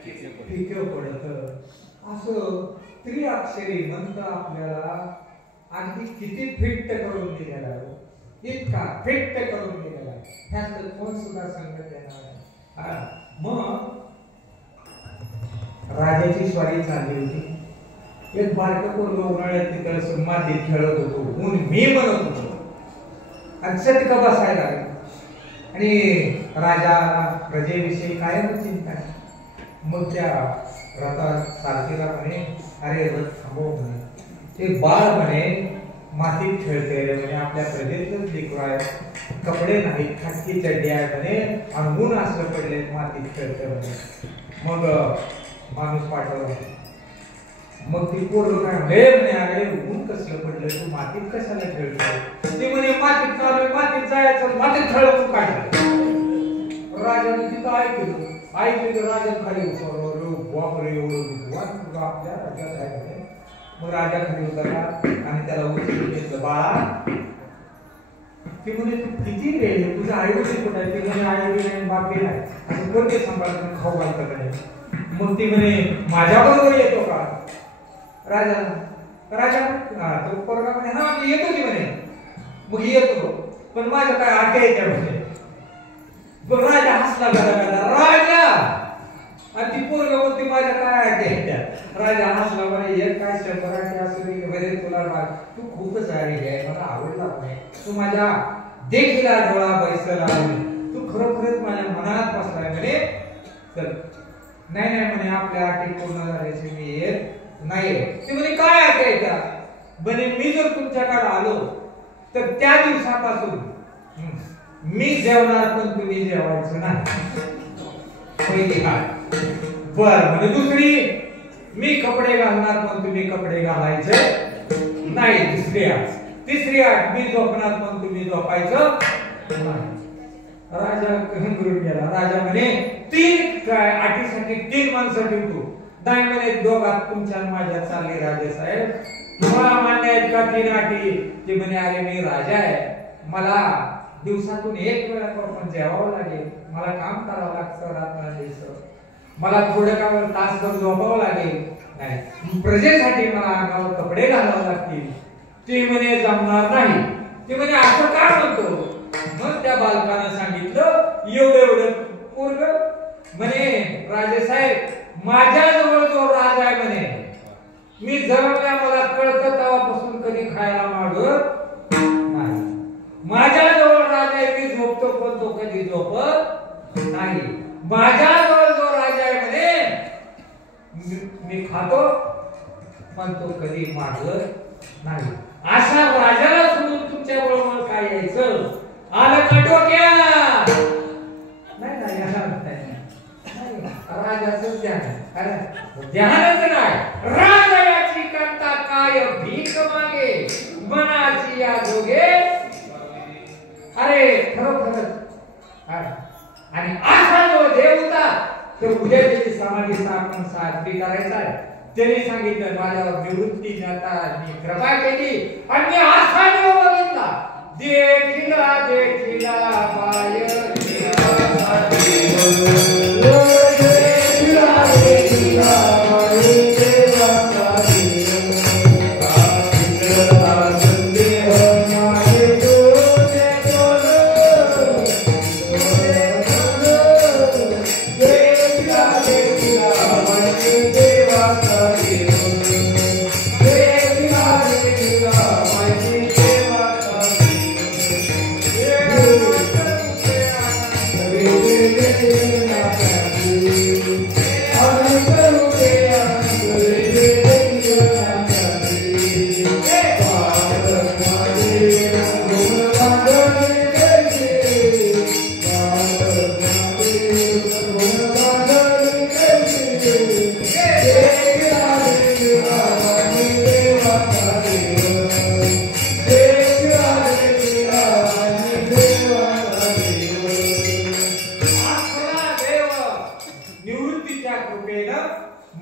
फिकं पडत. असं त्रिअक्षरी मंत्र आपल्याला अगदी किती फिट्ट करून दिलेला आहे, इतका फिट्ट करून दिलेला आहे, ह्यात कोण सुद्धा संगत येणार नाही. मग राजाची स्वारी चालली होती. एक बारकं पोरगं उन्हाळ्यात तिथं मातीत खेळत होतो, ऊन मी म्हणत होतो आणि चटकं बसायला लागलं. आणि राजा प्रजेविषयी कायम चिंता. मग त्या रथात सारथीला म्हणे, अरे रथ थांबव म्हणे, ते बाळ म्हणे मातीत खेळते रे म्हणे, आपल्या प्रजेतच लेकरू आहे, कपडे नाही, खाटकी चड्डी आहे म्हणे, आणि ऊन असं पडले मातीत खेळते म्हणे. मग माणूस पाठवला. मग ती पोरं काय म्हणे, अरे ऊन कसलं पडलं, तू मातीत कशाला खेळतो? ते म्हणे मातीत चालू, मातीत जायचं, मातीत खेळून काढलं. राजाने तिथं ऐकलं राजा खाली उतरला. बापरे, एवढं विद्वान आपल्या राज्यात आहे म्हणे. मग राजा खाली उतरला आणि त्याला उचलून घेतलं. बाळा, ते म्हणे तू किती वेळ, तुझं आई वडील कुठे आहे? ते म्हणे आई वडील बाकी नाही, आणि कोणते सांभाळून खाऊ घालतं म्हणे. मग ती म्हणे माझ्याबरोबर येतो का? राजा तो पोरगा म्हणे हा मी येतो की म्हणे. मग येतो, पण माझ्या काय आटे येत्या म्हणे. पण राजा हसला गदा. राजा आणि ती पोरगा बोलते माझ्या काय आटे येत्या. राजा हसला म्हणे, एक काय 100 आटे असू दे बरे, तुला तू खूपच आहे, मला आवडला म्हणे, तू माझ्या देखीला डोळा बैसला म्हणे, तू खरोखरच माझ्या मनात बसलाय म्हणे. तर नाही म्हणे, आपल्या अटी पूर्ण झाल्याचे मी येत नाही. ते म्हणे काय आहे त्या? म्हणे मी जर तुमच्याकडे आलो तर त्या दिवसापासून मी जेवणार, पण तुम्ही जेवायचं नाही. पहिली अट. बर म्हणे दुसरी, मी कपडे घालणार, पण तुम्ही कपडे घालायचे नाही. दुसरी अट. तिसरी अट, मी झोपणार, पण तुम्ही झोपायचं नाही. राजा हंगरून गेला. राजा म्हणे 3 काय अटीसाठी 3 माणसं ठेवतो. नाही म्हणे दोघात तुमच्या माझ्या चालले राजे साहेब, तुम्हाला मान्य आहेत का 3 अटी? ते म्हणे अरे मी राजा आहे, मला दिवसातून 1 वेळा पण जेवावं लागेल, मला काम करावं लागतं रात्र, मला थोडं का तासभर झोपावं लागेल, नाही प्रजेसाठी मला अंगावर कपडे घालावे लागतील. ते म्हणे जमणार नाही. ते म्हणे असं का म्हणतो? मग त्या बालकानं सांगितलं एवढं पोरगं म्हणे राजे साहेब, माझ्या जवळ जो राजा आहे म्हणे, मी जन्मल्या मला कळतं तेव्हापासून कधी खायला मागत नाही. माझ्या जवळ राजा आहे, मी झोपतो पण तो कधी झोपत नाही. माझ्या जवळ जो राजा आहे म्हणे, मी खातो पण तो कधी मागत नाही. अशा राजाला सोडून तुमच्या बरोबर काय यायचं? आलं का डोक्यात? नाही राजाचं ध्यानच नाही. राजाची करता काय भीक मागे, मनाची या जोगे. अरे खरोखरच. आणि असा जो देव होता तो उद्या त्याची समाधी स्थापन साजरी करायचा आहे. त्यांनी सांगितलं माझ्यावर निवृत्ती जाता मी कृपा केली आणि मी असा देव बघितला, देखिला पाय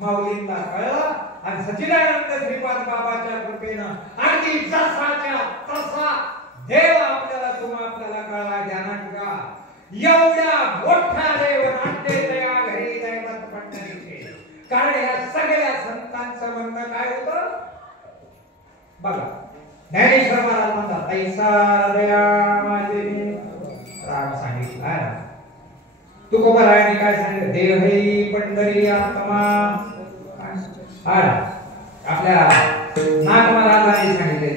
माऊलींना कळलं आणि सच्चिदानंद श्रीपाद बाबाच्या कृपेनं अगदी जसाच्या तसा देव आपल्याला कळला. ध्यानात ठेवा, एवढा मोठा देव नाट्य तया घरी दैवत पंढरीचे. ज्ञानेश्वर महाराज म्हणतात तैसा दया माझे राग सांगितला. तुकोबरायांनी काय सांगितलं? देहही पंढरी आत्मा. आपल्या नाथ महाराजांनी सांगितले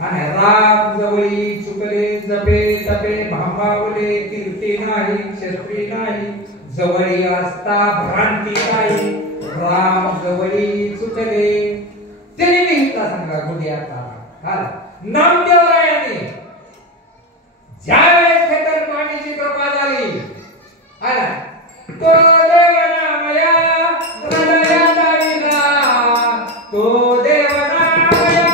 आणि राम जवळी चुकले जपे तपे भांबावले कीर्ती नाही क्षत्री नाही जवळी असता भ्रांती नाही राम जवळी चुकले. त्याने मी इतका सांगा गुडियाचा नामदेवरायांनी ज्या वेळेस खेतर पाणीची कृपा झाली तो देवनामया हृदयात आईला तो देवनामया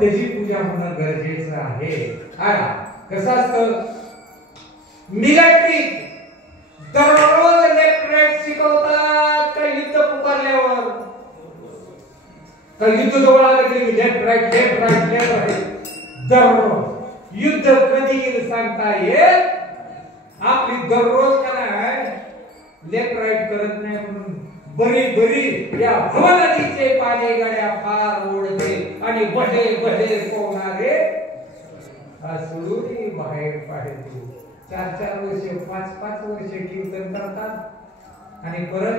त्याची पूजा होणं गरजेचं आहे. कसं असतं मिलिटरी दररोज लेफ्ट राईट शिकवतात का युद्ध पुकारल्यावर का युद्ध जवळ आलं की left right left right left right दररोज युद्ध कधी येईल सांगता येत. आपली दररोज काय लेफ्ट राईट करत नाही म्हणून बरी बरी या भवनदीचे पाणी गड्या फार ओढते आणि बहे बहे पोहणारे असुरी बाहेर पाडते. 4-4 वर्ष 5-5 वर्ष कीर्तन करतात आणि परत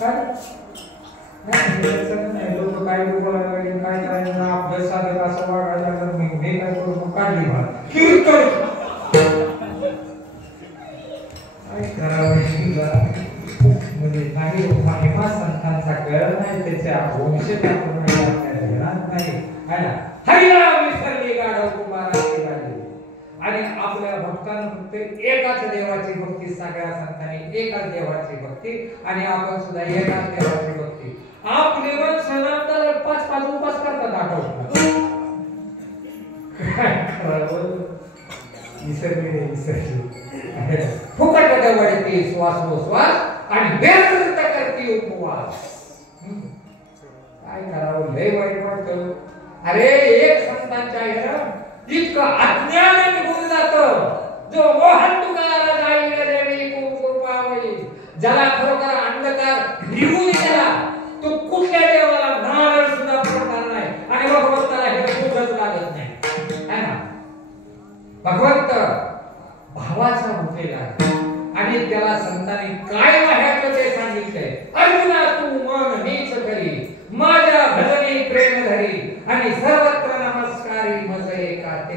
काय लोक काय बोलायला लागले काय करायचं आपलं साधक असं वागायला लागलं मी काय करू काढली मला कीर्तन म्हणजे काही महिमा संतांचा कळत नाही त्याच्या नाही हरिनाम विसरली गाढव कुमाराची गाडी. आणि आपल्या भक्तांना फक्त एकाच देवाची भक्ती सगळ्या संतांनी एकाच देवाची भक्ती आणि आपण सुद्धा एकाच देवाची भक्ती. आपले पण सनातन 5-5 उपास करतात आठवतात फुकट वाढते श्वासोश्वास आणि व्यर्थ करते उपवास. काय करावं लय वाईट वाटतं. अरे एक संतांच्या इतकं अज्ञान निघून जातं जो मोहन तुकारा जाईल देवी कृपावई ज्याला खरोखर अंधकार निघून गेला तो कुठल्या देवाला नारळ सुद्धा पडणार नाही आणि भगवंताला हे खूपच लागत नाही. है ना भगवंत भावाचा भुकेला आणि त्याला संतांनी काय वाह्याचं ते सांगितलंय. अर्जुना तू मन नीच करी माझ्या भजनी प्रेम धरी आणि सर्वत्र नमस्कारी मज एकाते.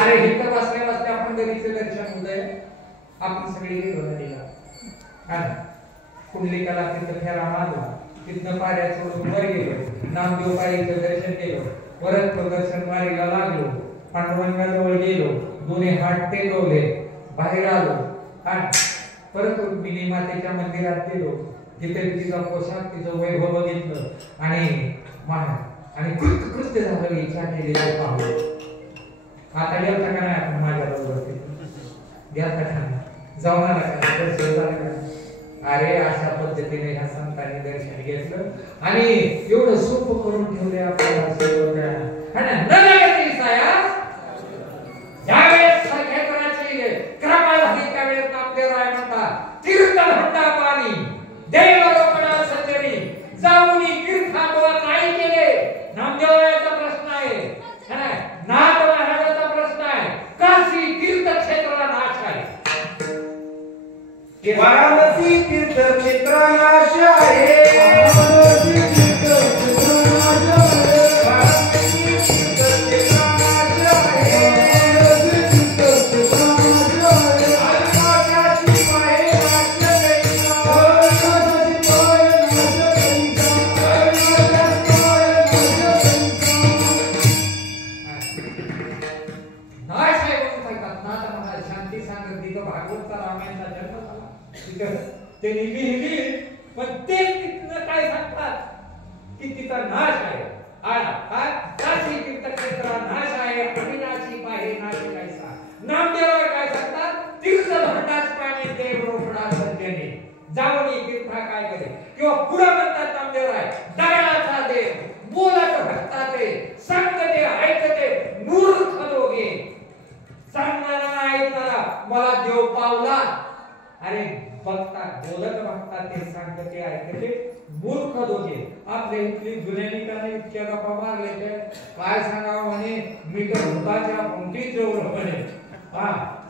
अरे हित बसल्या बसल्या आपण गरीचं दर्शन होतंय. आपण सगळी गेलो नदीला कुंडलिकाला तिथं फेरा मारला तिथनं पाऱ्या सोडून वर गेलो नामदेव पायरीचं दर्शन केलं परत प्रदर्शन वारीला लागलो पांडुरंगाजवळ गेलो दोन्ही हात टेकवले बाहेर आलो परत रुक्मिणी मातेच्या मंदिरात गेलो. तिथे तिचा पोशाख, तिचं वैभव बघितलं आणि कृत्य झालं इच्छा केलेली पाहू. आता गेलता का नाही आपण माझ्या बरोबर? गेलता का नाही? जाऊन आला का? दर्शन झालं का? अरे अशा पद्धतीने ह्या संतांनी दर्शन घेतलं आणि एवढं सोपं करून ठेवले आपल्याला. ज्यावेळेस क्षेत्राची क्रमा झाली त्यावेळेस नामदेवराय म्हणतात तीर्थभट्टा पाणी देवरोपणा सज्जनी जाऊनी तीर्थांवर काय केले. नामदेवरायाचा प्रश्न आहे, नाथ महाराजाचा प्रश्न आहे. काशी तीर्थक्षेत्राला नाश आहे, वाराणसी तीर्थक्षेत्र नाश आहे. त्यांनी लिहिली, पण ते तिथनं काय सांगतात की तिचा नाश आहे. काशी तीर्थक्षेत्र नाश आहे, अविनाशी पाहे नाश कायसा. नामदेवराय काय सांगतात? तीर्थभट्टाच पाणी देव रोपडा सज्जने जावणी तीर्था काय करे. किंवा पुढे म्हणतात नामदेवराय दगडाचा देव बोलत भक्ताचे सांगते ऐकते मूर्ख दोघे. सांगणारा ऐकणारा मला देव पावला. अरे बघता बोलत बघता ते सांगते ऐकते मूर्ख दोघे. आपल्या इथली जुन्यानी का नाही इतक्या गप्पा मारले काय सांगावं म्हणे. मी तर भूताच्या पंक्तीत जेवढं म्हणे.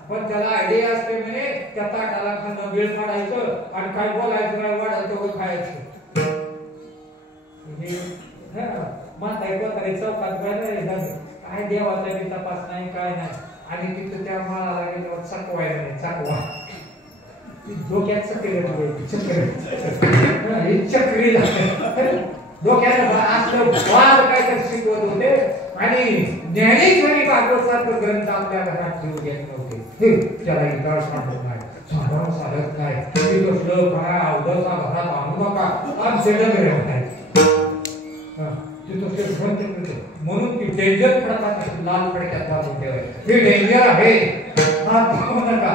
पण त्याला आयडिया असते म्हणे त्या ताटाला खाणं वेळ काढायचं आणि काय बोलायचं काय वाढत तेवढं खायचं. म्हाताई कोतारी चौकात काय देवाचा बी तपास नाही काय नाही. आणि तिथं त्या माळाला गेल्यावर चकवायला नाही चकवा डोक्यात चक्री डोक्यात असलं वाद काय तर शिकवत होते. आणि ज्ञानेश्वरी भागवताचा ग्रंथ आपल्या घरात ठेवू देत नव्हते. त्याला इतर सांगत नाही, साधारण साधत नाही, श्लोक काय अवधसा घरात आणू नका आमचे डगरे होत म्हणून ती डेंजर प्रकार लाल फडक्यात बांधून ठेवायचं. हे डेंजर आहे नका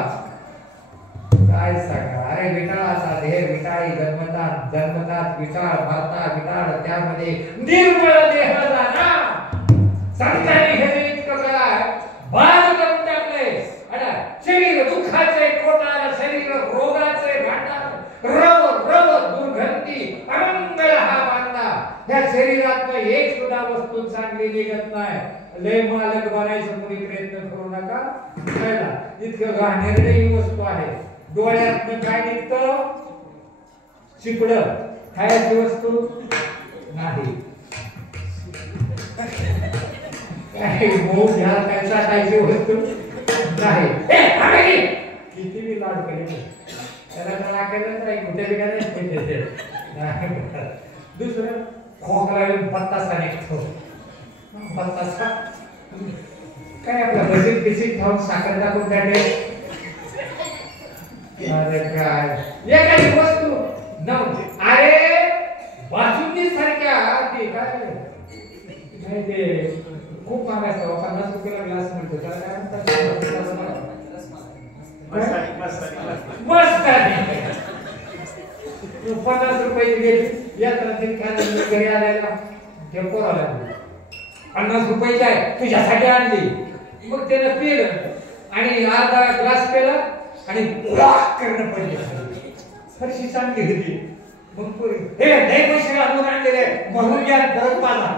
काय सांगा. अरे विटाळाचा देह विटाळी जन्मतात जन्मतात विटाळ मारता विटाळ त्यामध्ये निर्मळ देह जाना. संतांनी हे इतकं काय बाज करून टाकले. शरीर दुःखाचे कोटार शरीर रोगाचे भांडार रव रव दुर्गंधी अमंगल हा बांधा. या शरीरात एक सुद्धा वस्तू चांगली निघत नाही. लय मालक बनायचं कोणी प्रयत्न करू नका. कळला? इतकं घाणेरडी वस्तू आहे. डोळ्यातनं काय निघतं? चिपड. खायची वस्तू नाही. काय मऊ घ्या काय चाटायची वस्तू नाही. किती बी लाड केली त्याला तर राखायलाच नाही. कुठे बी काय दुसरं खोकला येऊन बत्तासा निघतो. बत्तासा काय आपल्या बसीत बिसीत खाऊन साखर टाकून त्याने. अरे काय एखादी वस्तू नव्हती. अरे बासुंदी सारख्या ते काय नाही ते खूप महाग असतं. 50 रुपयाला ग्लास मिळतो. त्याला काय म्हणतात? मस्त 50 रुपयाची गेली यात्रा घरी आल्याला टेम्पो आला 50 रुपयाची आहे तुझ्यासाठी आणली. मग त्यानं पिलं आणि अर्धा ग्लास पेला आणि करणं पडले. फरशी चांगली होती. मग पुरी हे नाही पैसे घालून आणलेले म्हणून घ्या परत पाला.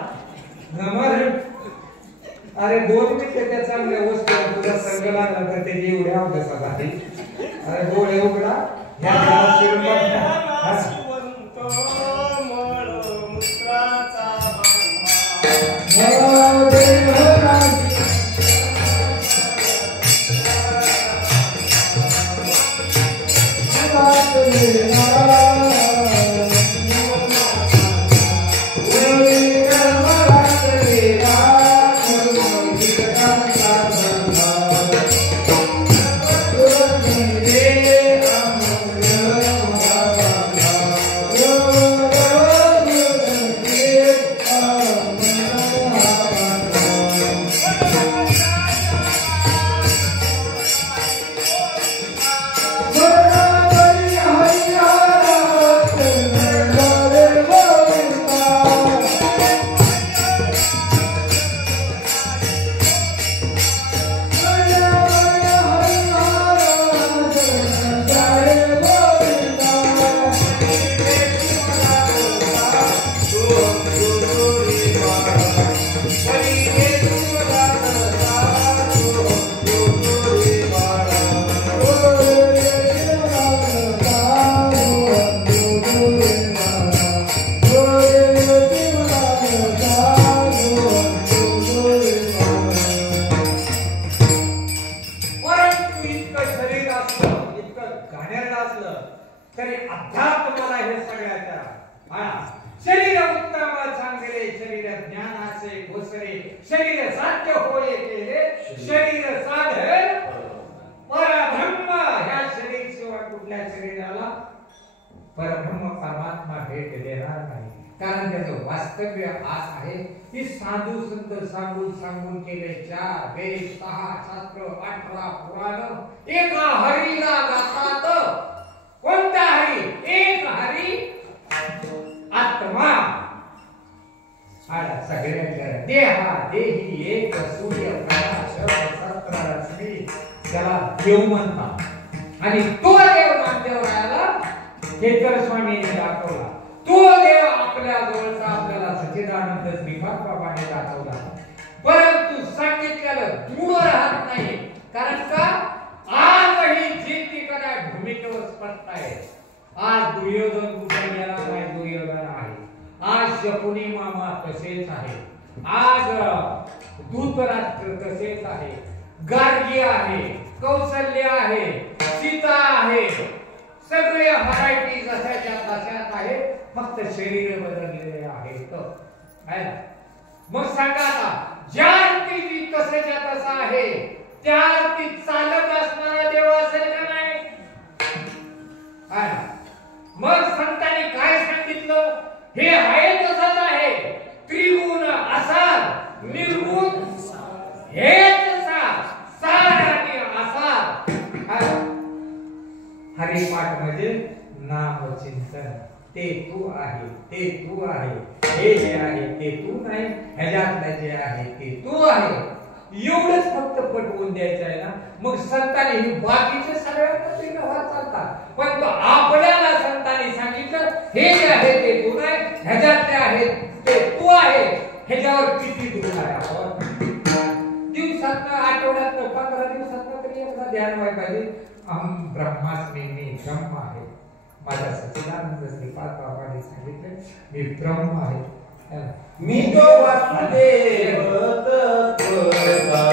अरे 2 मिनिटं त्या चांगल्या वस्तू तुझा संग लागला तर ते एवढ्या अभ्यासात आहे. अरे डोळे उघडा शरीर उत्तम चांगले शरीर ज्ञानाचे घोसरे शरीर साध्य होय केले शरीर साधन परब्रह्म. ह्या शरीर शिवाय कुठल्या शरीराला परब्रह्म परमात्मा भेट देणार नाही. कारण त्याचं वास्तव्य आज आहे की साधू संत सांगून सांगून केले 4 वेद 6 शास्त्र 18 पुराण एका हरीला गातात. कोणता हरी? एक हरी आत्मा. सगळ्यांच्या देहा देही एक सूर्य प्रकाश सत्र रश्मी त्याला देव म्हणतात. आणि तो देव नामदेवरायाला केतकर स्वामींनी दाखवला. तो देव आपल्या जवळचा आपल्याला सच्चिदानंद श्रीपाद बाबांनी दाखवला. परंतु सांगितलेलं दृढ राहत नाही. कारण का आजही जे ठिकाणी भूमिकेवर स्पष्ट आहे. आज दुर्योधन कुठे गेला नाही, दुर्योधन आहे. आज शकुनी मामा तसेच आहे. आज धृतराष्ट्र तसेच आहे. गार्गी आहे, कौशल्य आहे, सीता आहे. सगळे व्हरायटी जशाच्या तशाच आहे. फक्त शरीर बदललेले आहेत. मग सांगा आता ज्या अर्थी तशाच्या तसा आहे त्या अर्थी चालत असणारा देव असेल का नाही? मग संतांनी काय सांगितलं? हे आहे तसंच आहे. त्रिगुण असार निर्गुण हेच सार सार आणि असार. हरिपाठ म्हणजे नाम चिंतन. ते तू आहे, ते तू आहे. हे जे आहे ते तू नाही, ह्याच्यातलं जे आहे ते तू आहे. एवढंच फक्त पटवून द्यायचं आहे ना. मग संतांनी ही बाकीचे सगळ्यांना व्यवहार चालतात. पण आपल्याला संतांनी सांगितलं हे जे आहे ते तू नाही, ह्याच्यातले आहे ते तू आहे. ह्याच्यावर किती दूर आहे आपण? दिवसात आठवड्यात 15 दिवसात तरी एकदा ध्यान व्हायला पाहिजे. अहम ब्रह्मास्मी, मी ब्रह्म आहे. माझा सच्चिदानंद श्रीपाद बाबांनी सांगितलं मी ब्रह्म आहे. मी तो वासुदेव तत्वता.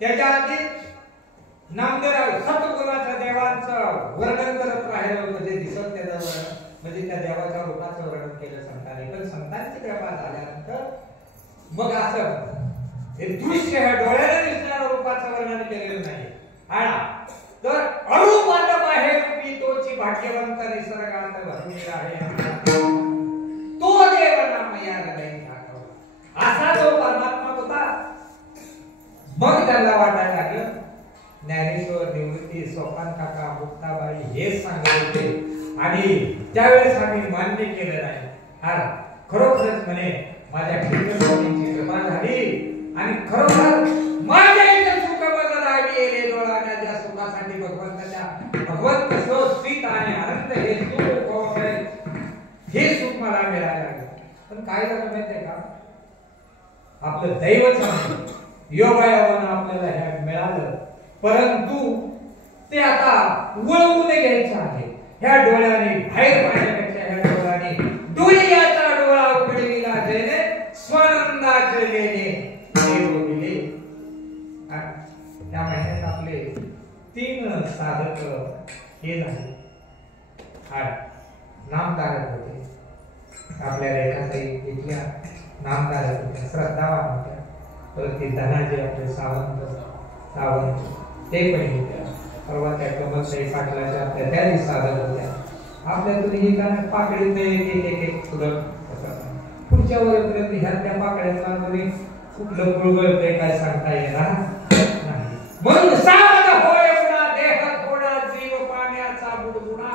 त्याच्या आधी नामदेव सतगुणाच्या देवांचं वर्णन करत राहिलं. म्हणजे दिसत त्याचं वर्णन म्हणजे त्या देवाच्या रूपाचं वर्णन केलं संतांनी. पण संतांची कृपा झाल्यानंतर मग असं हे दृश्य हे डोळ्याला दिसणाऱ्या रूपाचं वर्णन केलेलं नाही. तर अरूपात बाहेर रूपी तोची भाग्यवंत निसर्गात भरलेला आहे. तो देव नाम या हृदयात दाखवला. असा जो परमात्मा होता. मग त्याला वाटायला लागलं ज्ञानेश्वर निवृत्ती सोपान काका मुक्ताबाई हेच सांगत होते. आणि त्यावेळेस आम्ही मान्य केलं नाही. खरोखरच म्हणे माझ्या स्वामींची कृपा झाली आणि खरोखर माझ्या इथे सुख मला लागले. डोळ्याच्या सुखासाठी भगवंत स्थित आणि आनंद हे सुख हे सुख मला मिळायला लागलं. पण काय झालं माहितीये का? आपलं दैवच योगायोगानं आपल्याला हे मिळालं. परंतु ते आता वळवून घ्यायचं आहे. ह्या डोळ्याने बाहेर पाहण्यापेक्षा ह्या डोळ्याने डोळ्याचा डोळा उघडविला जेणे स्वानंदाचे लेणे देव दिले. त्या महिन्यात आपले 3 साधक हे झाले. नामधारक होते. आपल्या रेखाताई इथल्या नामधारक होत्या, श्रद्धावान होत्या. तर ते धनाजी आपले सावंत ते पण होत्या. परवा त्या कमलशाही पाटलाच्या आपल्या त्या दिवशी सादर होत्या. आपल्यातून ही काय पाकळीत एक पुढं पुढच्या वरपर्यंत ह्या त्या पाकळ्याचा मध्ये कुठलं गुळगळतंय काय सांगता येणार नाही. म्हणून सावध होय पुन्हा देह थोडा जीव पाण्याचा बुडबुडा.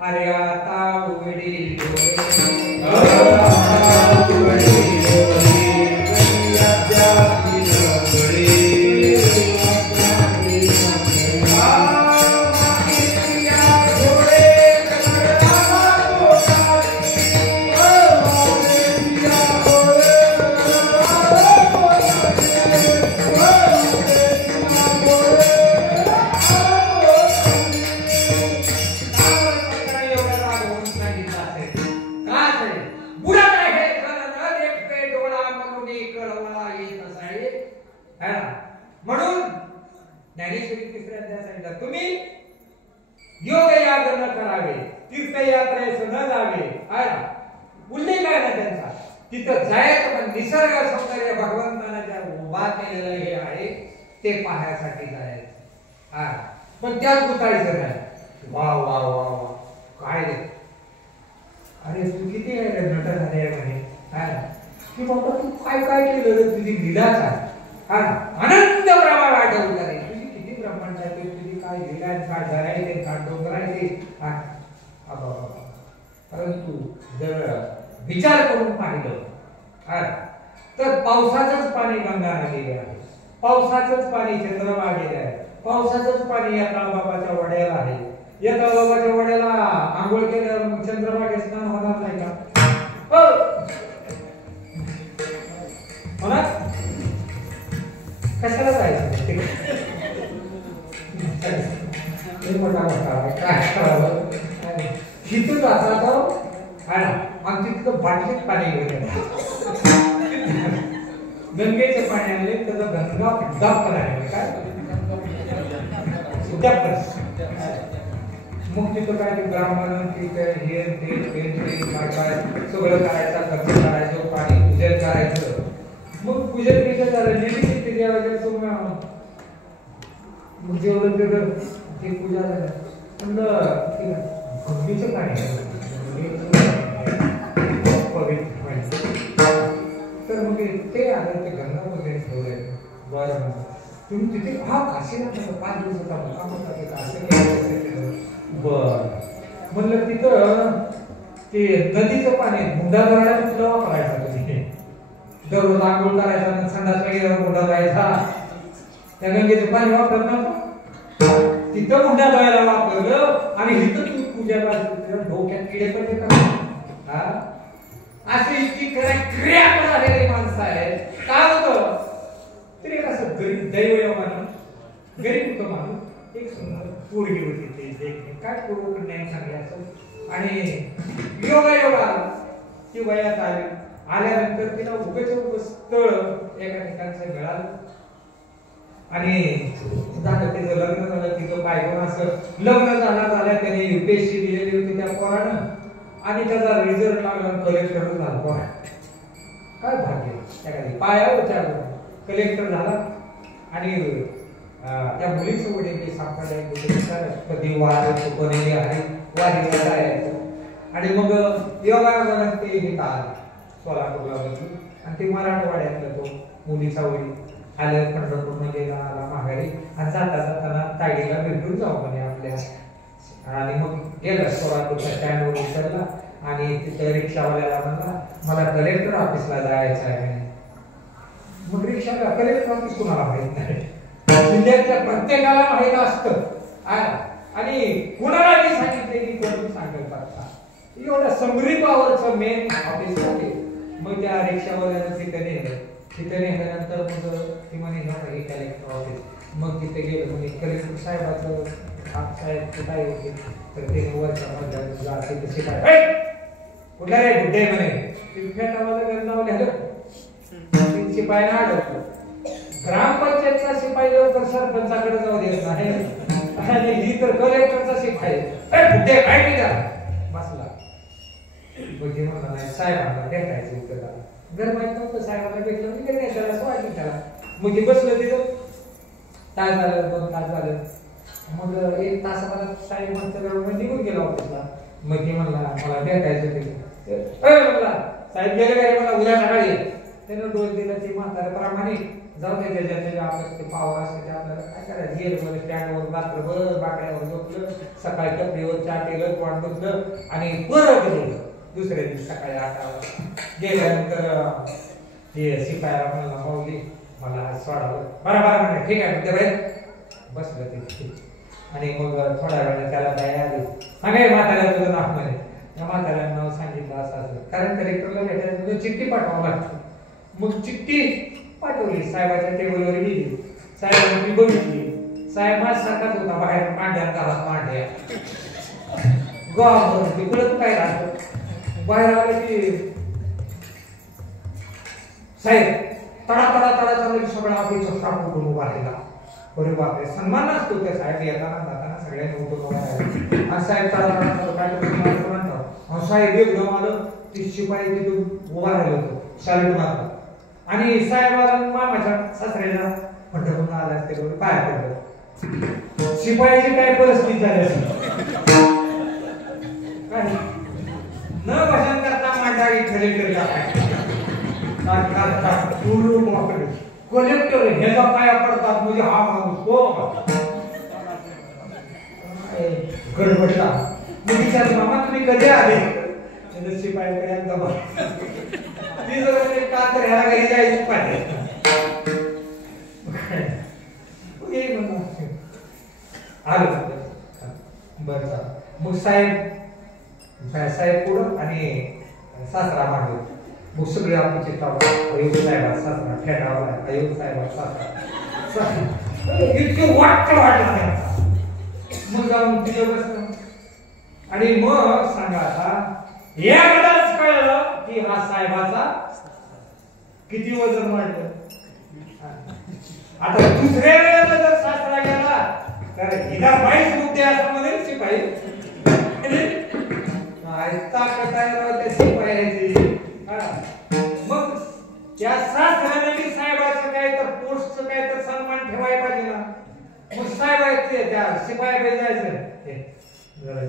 अरे आता उघडी तिथं जायचं पण निसर्ग सौंदर्य भगवंताने ज्या उभा केलेलं हे आहे ते पाहण्यासाठी जायचं. हा पण त्यात गुतायचं नाही. वा वा वा वा काय रे, अरे तू किती नट झाले म्हणे. हा की बाबा तू काय काय केलं, तुझी लीलाच आहे. हा अनंत प्रमाण आठवलं रे, तुझी किती ब्रह्मांड आहे, तुझी काय लीला काय धरायचे काय डोंगरायचे. परंतु जर विचार करून पाहिलं तर पावसाचंच पाणी गंगा नदीला आहे, पावसाचंच पाणी चंद्रभागेला आहे, पावसाचंच पाणी या काळबाबाच्या वड्याला आहे. या काळबाबाच्या वड्याला आंघोळ केल्यावर चंद्रभागे स्नान होणार नाही का? म्हणा कशाला जायचं मोठा मोठा काय करावं तिथं जाता तो आणि तिथं बाटलीत पाणी घेऊन गंगेचे पाणी आणले त्याचा गंगा उद्दाप करायला काय उद्याप मग तिथं काय ते ब्राह्मण हे सगळं करायचं, खर्च करायचं, पाणी पूजन करायचं. मग पूजन केलं झालं नेहमी देवाच्या मग जेवढं केलं ते पूजा झालं म्हणलं गंगेचं पाणी तर मग ते आलं ते गंगा वगैरे ठेवले. बरं तुम्ही तिथे काशीला 5 दिवसाचा मुक्काम होता तिथं असं. बर म्हणलं तिथं ते नदीचं पाणी मुंडा धरायला कुठलं वापरायचा तुम्ही? दररोज आंघोळ करायचा, संडास वगैरे मुंडा जायचा, त्या गंगेचं पाणी वापरत नव्हतं. तिथं मुंडा धरायला वापरलं आणि इथं तू पूजा डोक्यात किडे पडले का? अशी इतकी क्रिया करणारे माणसं आहेत. काय होतं तरी असं गरीब दैव माणूस, गरीब होतं माणूस, एक सुंदर पोरगी होती ते देखणे काय पूर्वक नाही सांगले असं. आणि योगा ती वयात आली, आल्यानंतर तिला उगच स्थळ एका ठिकाणचं मिळालं आणि झालं तिचं लग्न झालं. तिचं बायकोन असं लग्न झाल्या त्याने UPSC दिलेली होती त्या पोरानं आणि त्याचा रिझल्ट लागला कलेक्टर झाला. पोरा काय भाग्य त्या पायावर चालू कलेक्टर झाला. आणि त्या मुलीचं वडील सापडल्या कधी वाद कोणी आहे वारीला जायचं. आणि मग योगा ते हे आला सोलापूरला बघितलं आणि ते मराठवाड्यातला तो मुलीचा वडील आलं पंढरपूर गेला, आला माघारी आणि जाताना ताईला भेटून जाऊ म्हणे आपल्या. आणि मग गेला सोलापूरच्या स्टँडवर उतरला आणि तिथं रिक्षावाल्याला म्हणला मला कलेक्टर ऑफिसला जायचं आहे. मग रिक्षाला कलेक्टर ऑफिस कुणाला माहित नाही, जिल्ह्यातल्या प्रत्येकाला माहित असतं आणि कुणालाही सांगितले की कोणी सांगत असता. एवढा समृद्ध पावरचं मेन ऑफिस आहे. मग त्या रिक्षावाल्यानं तिथे नेल्यानंतर मग ती म्हणे हे कलेक्टर ऑफिस. मग तिथे गेलं म्हणजे कलेक्टर साहेबाचं साहेब कुठे होते तर ते वरच्या शिपाई कुठला रे बुड्डे म्हणे शिपाई ना अडवलं. ग्रामपंचायतचा शिपाई लवकर सरपंचाकडे जाऊ देत नाही आणि ही तर कलेक्टरचा शिपाई बुड्डे काय केला बसला. म्हणजे म्हणला नाही साहेबांना भेटायचं होतं. घर माहित नव्हतं साहेबांना भेटलं म्हणजे त्याला असं वाटलं त्याला. मग ते बसलं तिथं काय झालं 2 तास झालं मग एक तासाभरात साहेब म्हणतं निघून गेला ऑफिसला. मग ती म्हणला मला भेटायचं ते म्हणला साहेब गेले काय मला उद्या सकाळी. त्यानं डोस दिला ती म्हाताऱ्याप्रमाणे जाऊ दे त्याच्या आपलं ते पावर असते आपल्याला काय करायचं. गेलं मला स्टँडवर रात्रभर बाकड्यावर झोपलं. सकाळी कपडेवर चहा केलं तोंड धुतलं आणि परत गेलं. दुसऱ्या दिवशी सकाळी 8 वाजता गेल्यानंतर ते शिपायाला म्हणला माऊली मला आज सोडावं. बरं म्हणे ठीक आहे म्हणते बाहेर बसलं ते. आणि मग थोड्या वेळाने त्याला दया आली. सांगाय म्हाताऱ्याला तुझं नाव म्हणे. त्या म्हाताऱ्यानं नाव सांगितलं असं कारण कलेक्टरला भेटायचं चिठ्ठी पाठवावं लागतं. मग चिठ्ठी पाठवली. साहेबाच्या टेबलवर गेली. साहेबांनी बघितली. साहेब माझ्यासारखाच होता बाहेर मांड्या घरात मांड्या गाव तिकडं काय राहतं. बाहेर आलं की साहेब तडा तडा तडा चालू सगळा ऑफिसचा स्टाफ उठून उभा राहिला. अरे बापरे सन्मान असतो त्या साहेब येताना जाताना सगळ्यांनी उठून उभा राहिला. आणि साहेब तडा तडा काय म्हणतो साहेब एकदम आलं. ती शिपाई तिथून उभा राहिलं होतं शालेट मारला. आणि साहेबाला मामाच्या सासऱ्याला म्हणून आला असते पाया पडलं. शिपायाची काय परिस्थिती झाली असेल काय न भाषण करता मांडा कलेक्टर कलेक्टर ह्याचा पाया पडतात म्हणजे हा माणूस तो गडबडला. मी विचारलं मामा तुम्ही कधी आले. शिपायाकडे एकदा ती जर का तर ह्याला घरी जायचं पाहिजे. आलं बरं मग साहेब पुढं आणि सासरा मागे. मग सगळे आपण चित्तावर अयोग साहेबा सासरा फेटावला अयोग साहेबा सासरा इतके वाटलं. मग जाऊन तिथं बसलं. आणि मग सांगा आता एकदाच कळलं की हा साहेबाचा किती वजन वाढलं. आता दुसऱ्या वेळेला जर सासरा गेला तर हिला 22 मुद्दे असं म्हणेल शिपाई ताकद आहे त्या शिपायाची. मग त्या सासऱ्याने साहेबाचं काय तर पोस्टचं काय तर सन्मान ठेवायला पाहिजे ना. मग साहेब त्या शिपायाकडे जायचं जरा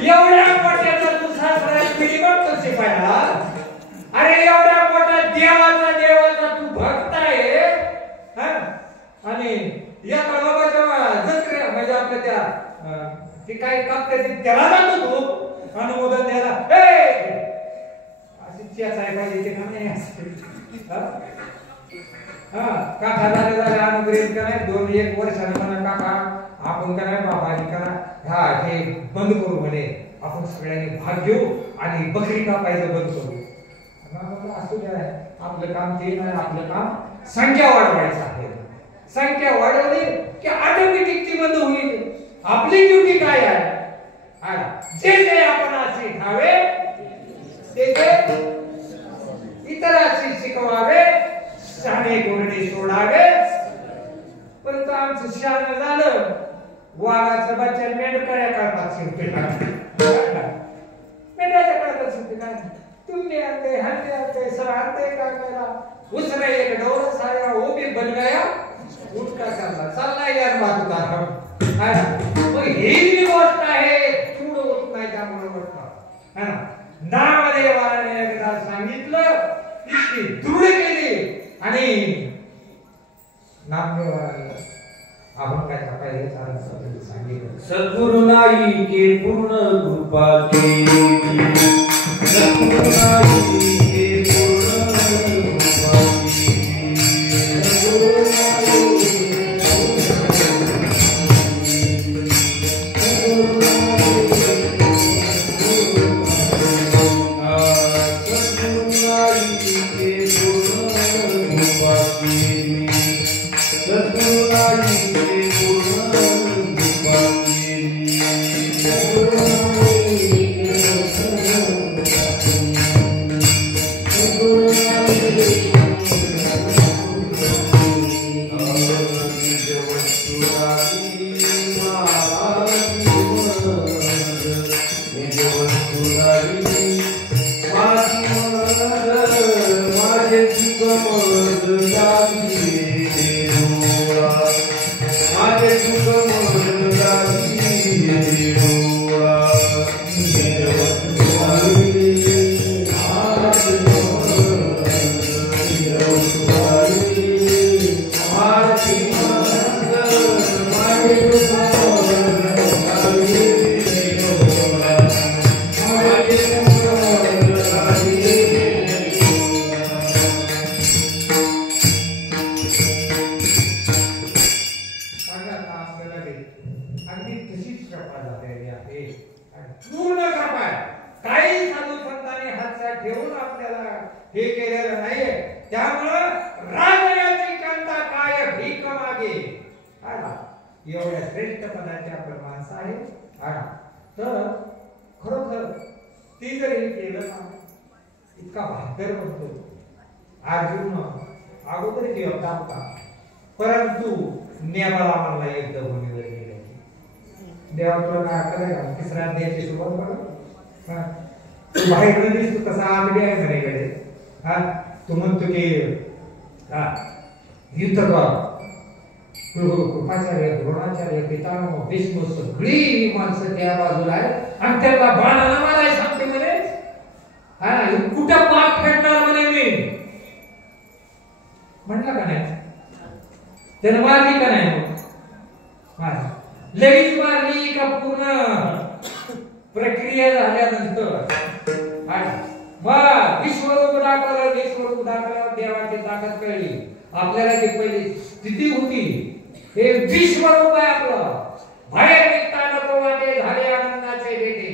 एवढ्या मोठ्याचा तू सासरा पिढी बघतो शिपायाला. अरे एवढ्या मोठ्या देवाचा तू भक्त आहे. आणि एका बाबाच्या जत्रे म्हणजे आपल्या त्या ती काय कापते त्याला जातो तू अनुमोदन द्यायला. अशी चेच आहे पाहिजे ते का नाही काका झाले अनुग्रहित कराय 2-1 वर्षाने म्हणा काका आपण कराय बाबाजी करा हा हे बंद करू म्हणे. आपण सगळ्यांनी भाग घेऊ आणि बकरी कापायचं बंद करू. असू द्या आपलं काम ते नाही. आपलं काम संख्या वाढवायचं आहे. संख्या वाढवली की ऑटोमॅटिक ती बंद होईल. आपली ड्युटी काय आहे जे जे आपण असे ठावे ते इतरांशी शिकवावे शाणे कोरडे सोडावे. परंतु आमचं शान झालं वाघाचं बच्चा मेंढकळ्या करतात शिरते मेंढ्याच्या करतात शिरते काय तुम्ही आते हंडे आते सर आते का करा उसने एक डोर साया वो भी बन गया उठका करला चालला यार बात उतार. मग ही जी गोष्ट आहे चूड होत नाही त्यामुळे गोष्ट नामदेवाने एकदा सांगितलं इतकी दृढ केली आणि नामदेवाने आपण काय पाहिजे सांगितलं. सद्गुरु नाही के पूर्ण कृपा केली. सद्गुरु नाही के पूर्ण कृपा केली. सद्गुरु एवढ्या श्रेष्ठ पदाचे आपण माणसं आहे तर खरोखर ती जर हे केलं ना इतका भाग्य बनतो अर्जुन अगोदर जेवता होता परंतु नेमाला म्हणला युद्ध भूमीवर गेले देवा तुला काय करायला तिसऱ्या अध्यायाची सुरुवात बघा तू बाहेर दिसतो कसा आगडी आहे घरीकडे तू म्हणतो की युद्ध कर कृपाचार्य द्रोणाचार्य पितामह भीष्म सगळी माणसं त्या बाजूला आहेत आणि त्याला बाणाला मारायला सांगते म्हणे कुठं पाठ फेडणार म्हणे मी म्हटलं का नाही त्यानं मारली का नाही लगेच मारली का पूर्ण प्रक्रिया झाल्यानंतर विश्वरूप दाखवल्यावर देवाची ताकद कळली आपल्याला जी पहिली स्थिती होती हे विश्वरूप आहे आपलं बाहेर निघता नको वाटे झाले आनंदाचे बेटे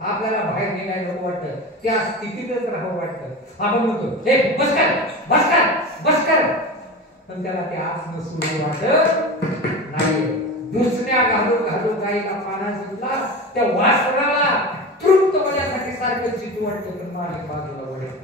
आपल्याला बाहेर निघायला वाटतं त्या स्थितीतच राहावं वाटतं आपण म्हणतो हे बस कर बस कर बस कर पण त्याला ते आसनं सुरू वाटत नाही दुसऱ्या घालू गाईला पाना सुटला त्या वासराला तृप्त होण्यासाठी सारखं चितू वाटतं पण मालिक बाजूला वळेल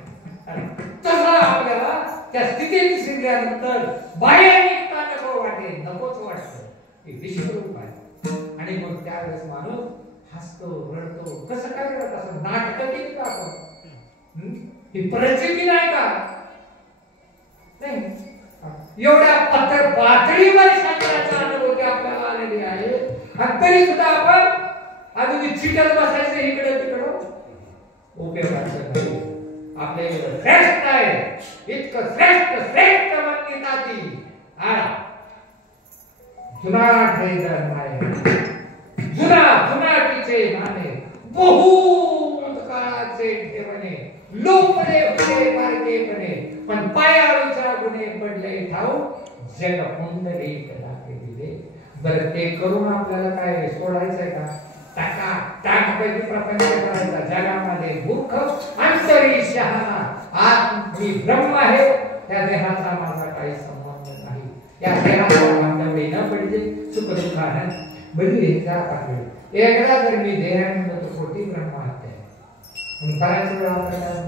तसं आपल्याला त्या स्थितीत शिरल्यानंतर बाहेर निघता नको वाटे नकोच वाटतं हे विश्वरूप आहे आणि मग त्यावेळेस माणूस हसतो रडतो कसं काय करत असं नाटक केली का आपण ही परिस्थिती नाही का नाही एवढ्या पातळीवर शास्त्राचा अनुभव आपल्याला आलेली आहे आणि तरी सुद्धा आपण अजून चिटत बसायचं इकडे तिकडं उपयोगाचं नाही आपले श्रेष्ठ आहे इतकं श्रेष्ठ म्हणली जाती जुनाट जुनाटीचे नाणे बहुत काळाचे ठेवणे लोपले होते पारकेपणे पण पायाळूच्या गुणे पडले ठाऊ जग कुंडली कदापि दिले बरं ते करून आपल्याला काय सोडायचंय का टाकापैकी प्रपंच करायचा जगामध्ये मूर्ख अंतरी शहाणा आत्मी ब्रह्म आहे त्या देहाचा माझा काही संबंध नाही या देहाचा बांधवडी न पडले सुख दुःख आहे बदली त्या पाठवली एकदा जर मी देहाने तो कोटी ब्रह्महत्या म्हणून बऱ्याच वेळा आपल्याला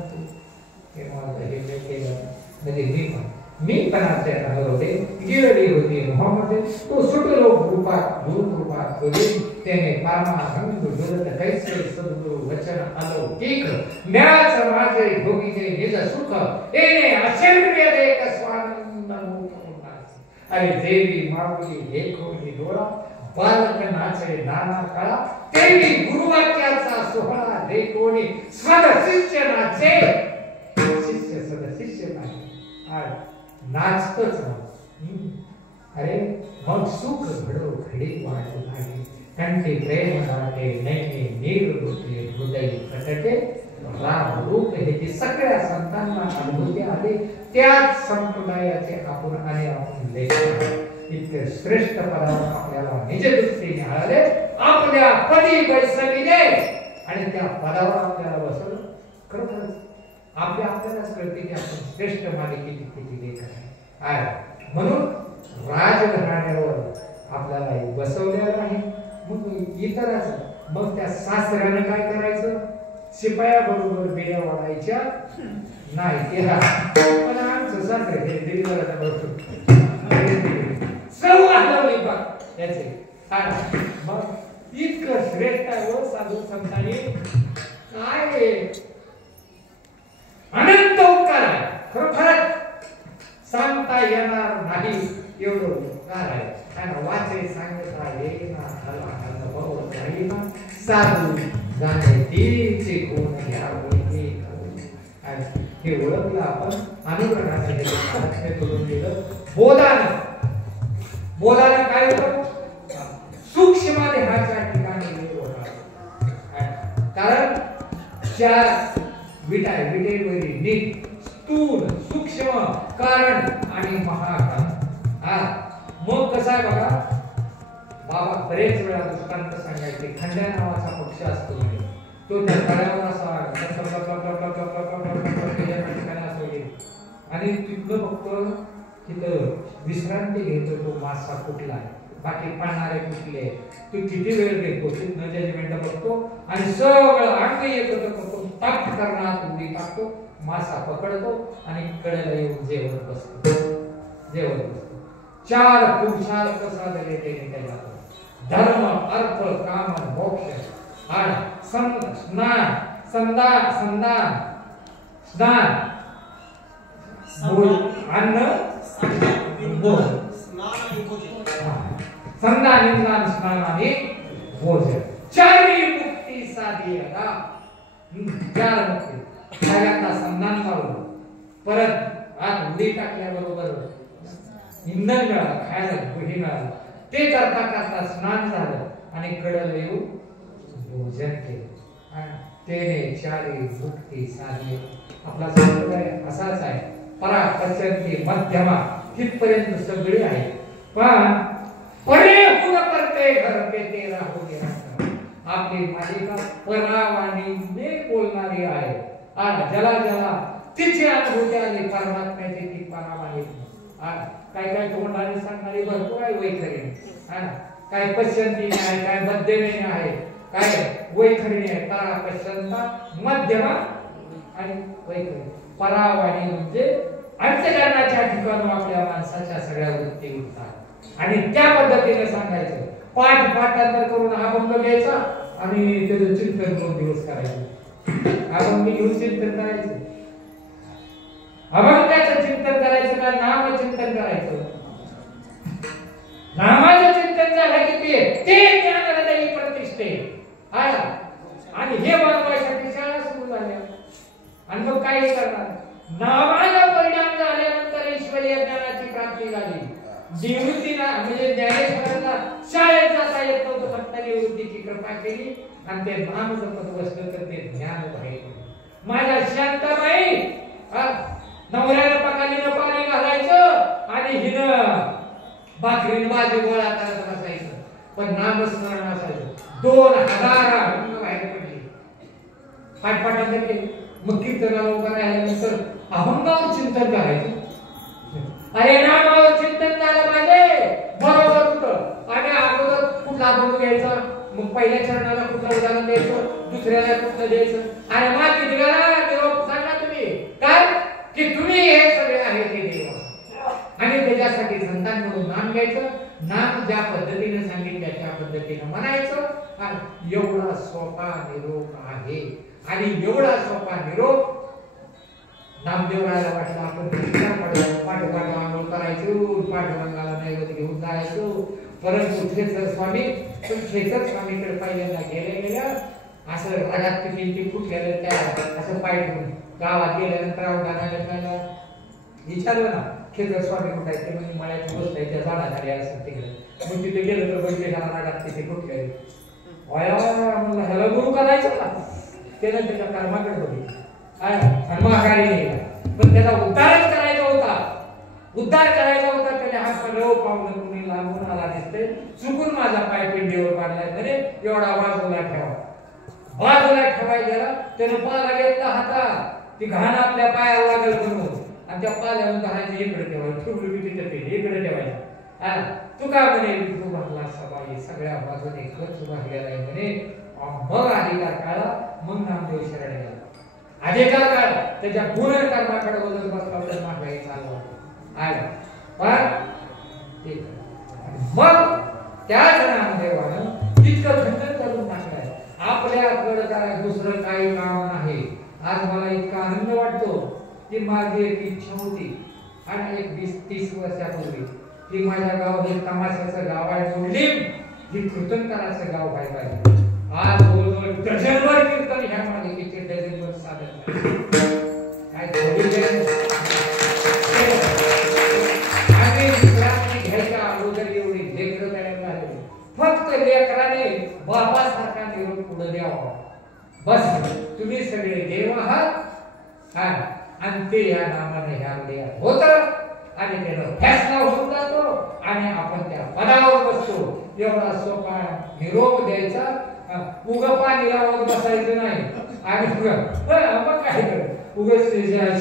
हे माझं हे केलं म्हणजे मी पणाचे होते गिरडी होती मोहम्मद तो सुटलो रूपात दूर रूपात होते त्याने पारमा गंग जुळत कैसे सद्गुरु वचन आलो ठीक म्याच माझे भोगीचे निज सुख एने अचर्य देख स्वानंद मुक्त अरे देवी माऊली एकोणी डोळा बालक नाचे नाना काळा देवी गुरुवाक्याचा सोहळा देखोणी स्वद शिष्य नाचे शिष्य सद शिष्य नाही नाचतोच अरे मग सुख घडो घडी वाढू लागली कंठी प्रेम दाटे नैने नीर होते हृदय प्रकटे राम रूप हे ते सगळ्या संतांना अनुभूती आली त्याच संप्रदायाचे आपण आणि आपण लेखक इतके श्रेष्ठ पदावर आपल्याला निज दृष्टीने आले आपल्या पदी बैसविले आणि त्या पदावर आपल्याला बसवलं खरोखरच आपल्यालाच कळते की आपण श्रेष्ठ मालिकेची किती लेख आहे म्हणून राजघराण्यावर आपल्याला बसवलेलं आहे मग इतरच मग त्या सासऱ्याने काय करायचं शिपाया बरोबर बिड्या वाढायच्या नाही ते पण आमचं सासरे हे दिल्लीला बरोबर सर्व हलवली बघ त्याचे मग इतकं श्रेष्ठ आहे व साधू संतांनी काय अनंत उपकार आहे खरोखरच सांगता येणार नाही एवढं उपकार आहे आणि वाचे सांगता येईना आला अनुभव राहीना साधू जाणतीचे कोण घ्यावे हे ओळखलं आपण अनुग्रहाने करून दिलं. बोधानं काय होतं सूक्ष्म देहाच्या ठिकाणी कारण चार विटा विटेवरी नीट स्थूल सूक्ष्म कारण आणि महाकारण. मग कसं आहे बघा बाबा बरेच वेळा दृष्टांत सांगायचे. खंड्या नावाचा पक्ष असतो तो त्या तळ्यावर असा आणि तिथलं फक्त तिथं विश्रांती घेतो. तो मासा कुठला आहे बाकी पाळणारे कुठले तो किती वेळ घेतो तिथनं जजमेंट बघतो आणि सगळं अंग एकत्र करतो. टाक करणार उडी टाकतो मासा पकडतो आणि कडेला येऊन जेवण बसतो. चार पुरुषार्थ साधले त्याने जातो. धर्म अर्थ काम मोक्ष आणि स्नान अन्न संदान निंदान स्नान आणि भोजन चारही मुक्ती साधी आता. चार मुक्ती सगळ्यांना संधान लावलं परत आत उडी टाकल्याबरोबर इंधन मिळालं खायला हे मिळालं. ते करता करता स्नान झालं आणि कडल येऊन भोजन केलं आणि त्याने चारही मुक्ती साधली. आपला संप्रदाय असाच आहे. परा पचंती मध्यमा तिथपर्यंत सगळे आहे पण परे गुण करते घर पे तेरा हो गया. आपली मालिका परावाणीने बोलणारी आहे. जला जला तिची अनुभूती आली परमात्म्याची ती परावाणी. काय काय तोंडाने सांगणारी भरपूर आहे वैखरी. काय पश्चंती आहे काय मध्यमे आहे काय वैखरी आहे. परा पश्चंता मध्यमा आणि वैखरी. परावाणी म्हणजे अंतकरणाच्या ठिकाणी आपल्या माणसाच्या सगळ्या वृत्ती उठतात आणि त्या पद्धतीने सांगायचं. पाठांतर करून अभंग घ्यायचा आणि त्याचं चिंतन 2 दिवस करायचं. अभंग घेऊन चिंतन करायचं. अभंगाचं चिंतन करायचं का नाम चिंतन करायचं. नामाचं चिंतन झालं की ते ज्ञान हृदयी प्रतिष्ठे आणि हे बनवायसाठी शाळा सुरू झाल्या आणि मग काय करणार. नामाला परिणाम झाल्यानंतर ईश्वरीय ज्ञानाची प्राप्ती झाली. निवृत्तीला म्हणजे ज्ञानेश्वरांना शाळेत जाता येत नव्हतं फक्त निवृत्तीची कृपा केली आणि ते नाम जपत बसलं तर ते ज्ञान व्हायचं. माझ्या शांताबाई नवऱ्याला पकालीनं पाणी घालायचं आणि हिनं भाकरीनं भाजी गोळा करत बसायचं पण नामस्मरण असायचं. 2000 अभंग बाहेर पडले पाठपाठांतर केले. मग कीर्तनाला उभा राहिल्यानंतर अभंगावर चिंतन करायचं. अरे नामावर चिंतन झालं पाहिजे बरोबर होतं. आणि अगोदर कुठला अभंग घ्यायचा मग पहिल्या चरणाला कुठलं उदाहरण द्यायचं दुसऱ्याला कुठलं द्यायचं. अरे माती दिला देव सांगा तुम्ही काय की तुम्ही हे सगळे आहे ते देव आणि त्याच्यासाठी संतांकडून नाम घ्यायचं. नाम ज्या पद्धतीने सांगितलं त्या पद्धतीने म्हणायचं. आणि एवढा सोपा निरोप आहे आणि एवढा सोपा निरोप नामदेवरायला वाटलं आपण पाठोपाठ आंघोळ करायचो पाठोपाठाला नैवेद्य घेऊन जायचो. परंतु खेचर स्वामी खेचर स्वामीकडे पहिल्यांदा गेल्या असं रागात किती फुटलेलं त्या असं पाय ठेवून गावात गेल्यानंतर अवधानाला विचारलं ना खेचर स्वामी कुठे आहे ते म्हणजे मळ्याची गोष्ट आहे त्या झाडाखाली असं तिकडे. मग तिथे गेलं तर बघितले रागात तिथे फुटले म्हणलं ह्याला गुरु करायचं ना त्यानं त्याच्या कर्माकडे बघितलं आणि महागारी नेला. पण त्याचा उद्धारच करायचा होता. उद्धार करायचा होता त्याने हा सगळं पावलं कुणी लागून आला दिसते चुकून माझा पाय पिंडीवर पाडलाय तरी एवढा बाजूला ठेवाय गेला. त्याने पाला घेतला हातात ती घाण आपल्या पायाला लागल म्हणून आणि त्या पाल्यावर घाणाची इकडे ठेवायची ठेवली की तिथे इकडे ठेवायची. तू काय म्हणे तू भरला सबाई सगळ्या बाजूने खर्च भरलेला आहे म्हणे. मग अधिकार काढा मग नामदेव शरण गेला. अधिकार काढ त्याच्या गुण कर्माकडे बदल बसला मागे चालू आहे पण मग त्याच नामदेवानं इतकं खंडन करून टाकलंय. आपल्याकडे काय दुसरं काही काम नाही. आज मला इतका आनंद वाटतो की माझी एक इच्छा होती आणि एक 20-30 वर्षापूर्वी की माझ्या गाव हे तमाशाचं गाव आहे, मुस्लिम ही कीर्तनकाराचं गाव आहे पाहिजे. आज जवळजवळ डझनभर कीर्तन ह्या मालिकेचे डझनभर सादर झाले. काय आम्ही विश्रांती घ्यायच्या अगोदर एवढी लेकरं तयार झाले. फक्त लेकराने बाबासारखा निरोप पुढे द्यावा. बस तुम्ही सगळे देव आहात आणि ते या नामाने ह्या होत आणि त्याला फॅसला होऊन जातो आणि आपण त्या पदावर बसतो. एवढा सोपा निरोप द्यायचा. उगपा निरावत बसायचं नाही. आणि मग काय करत उगच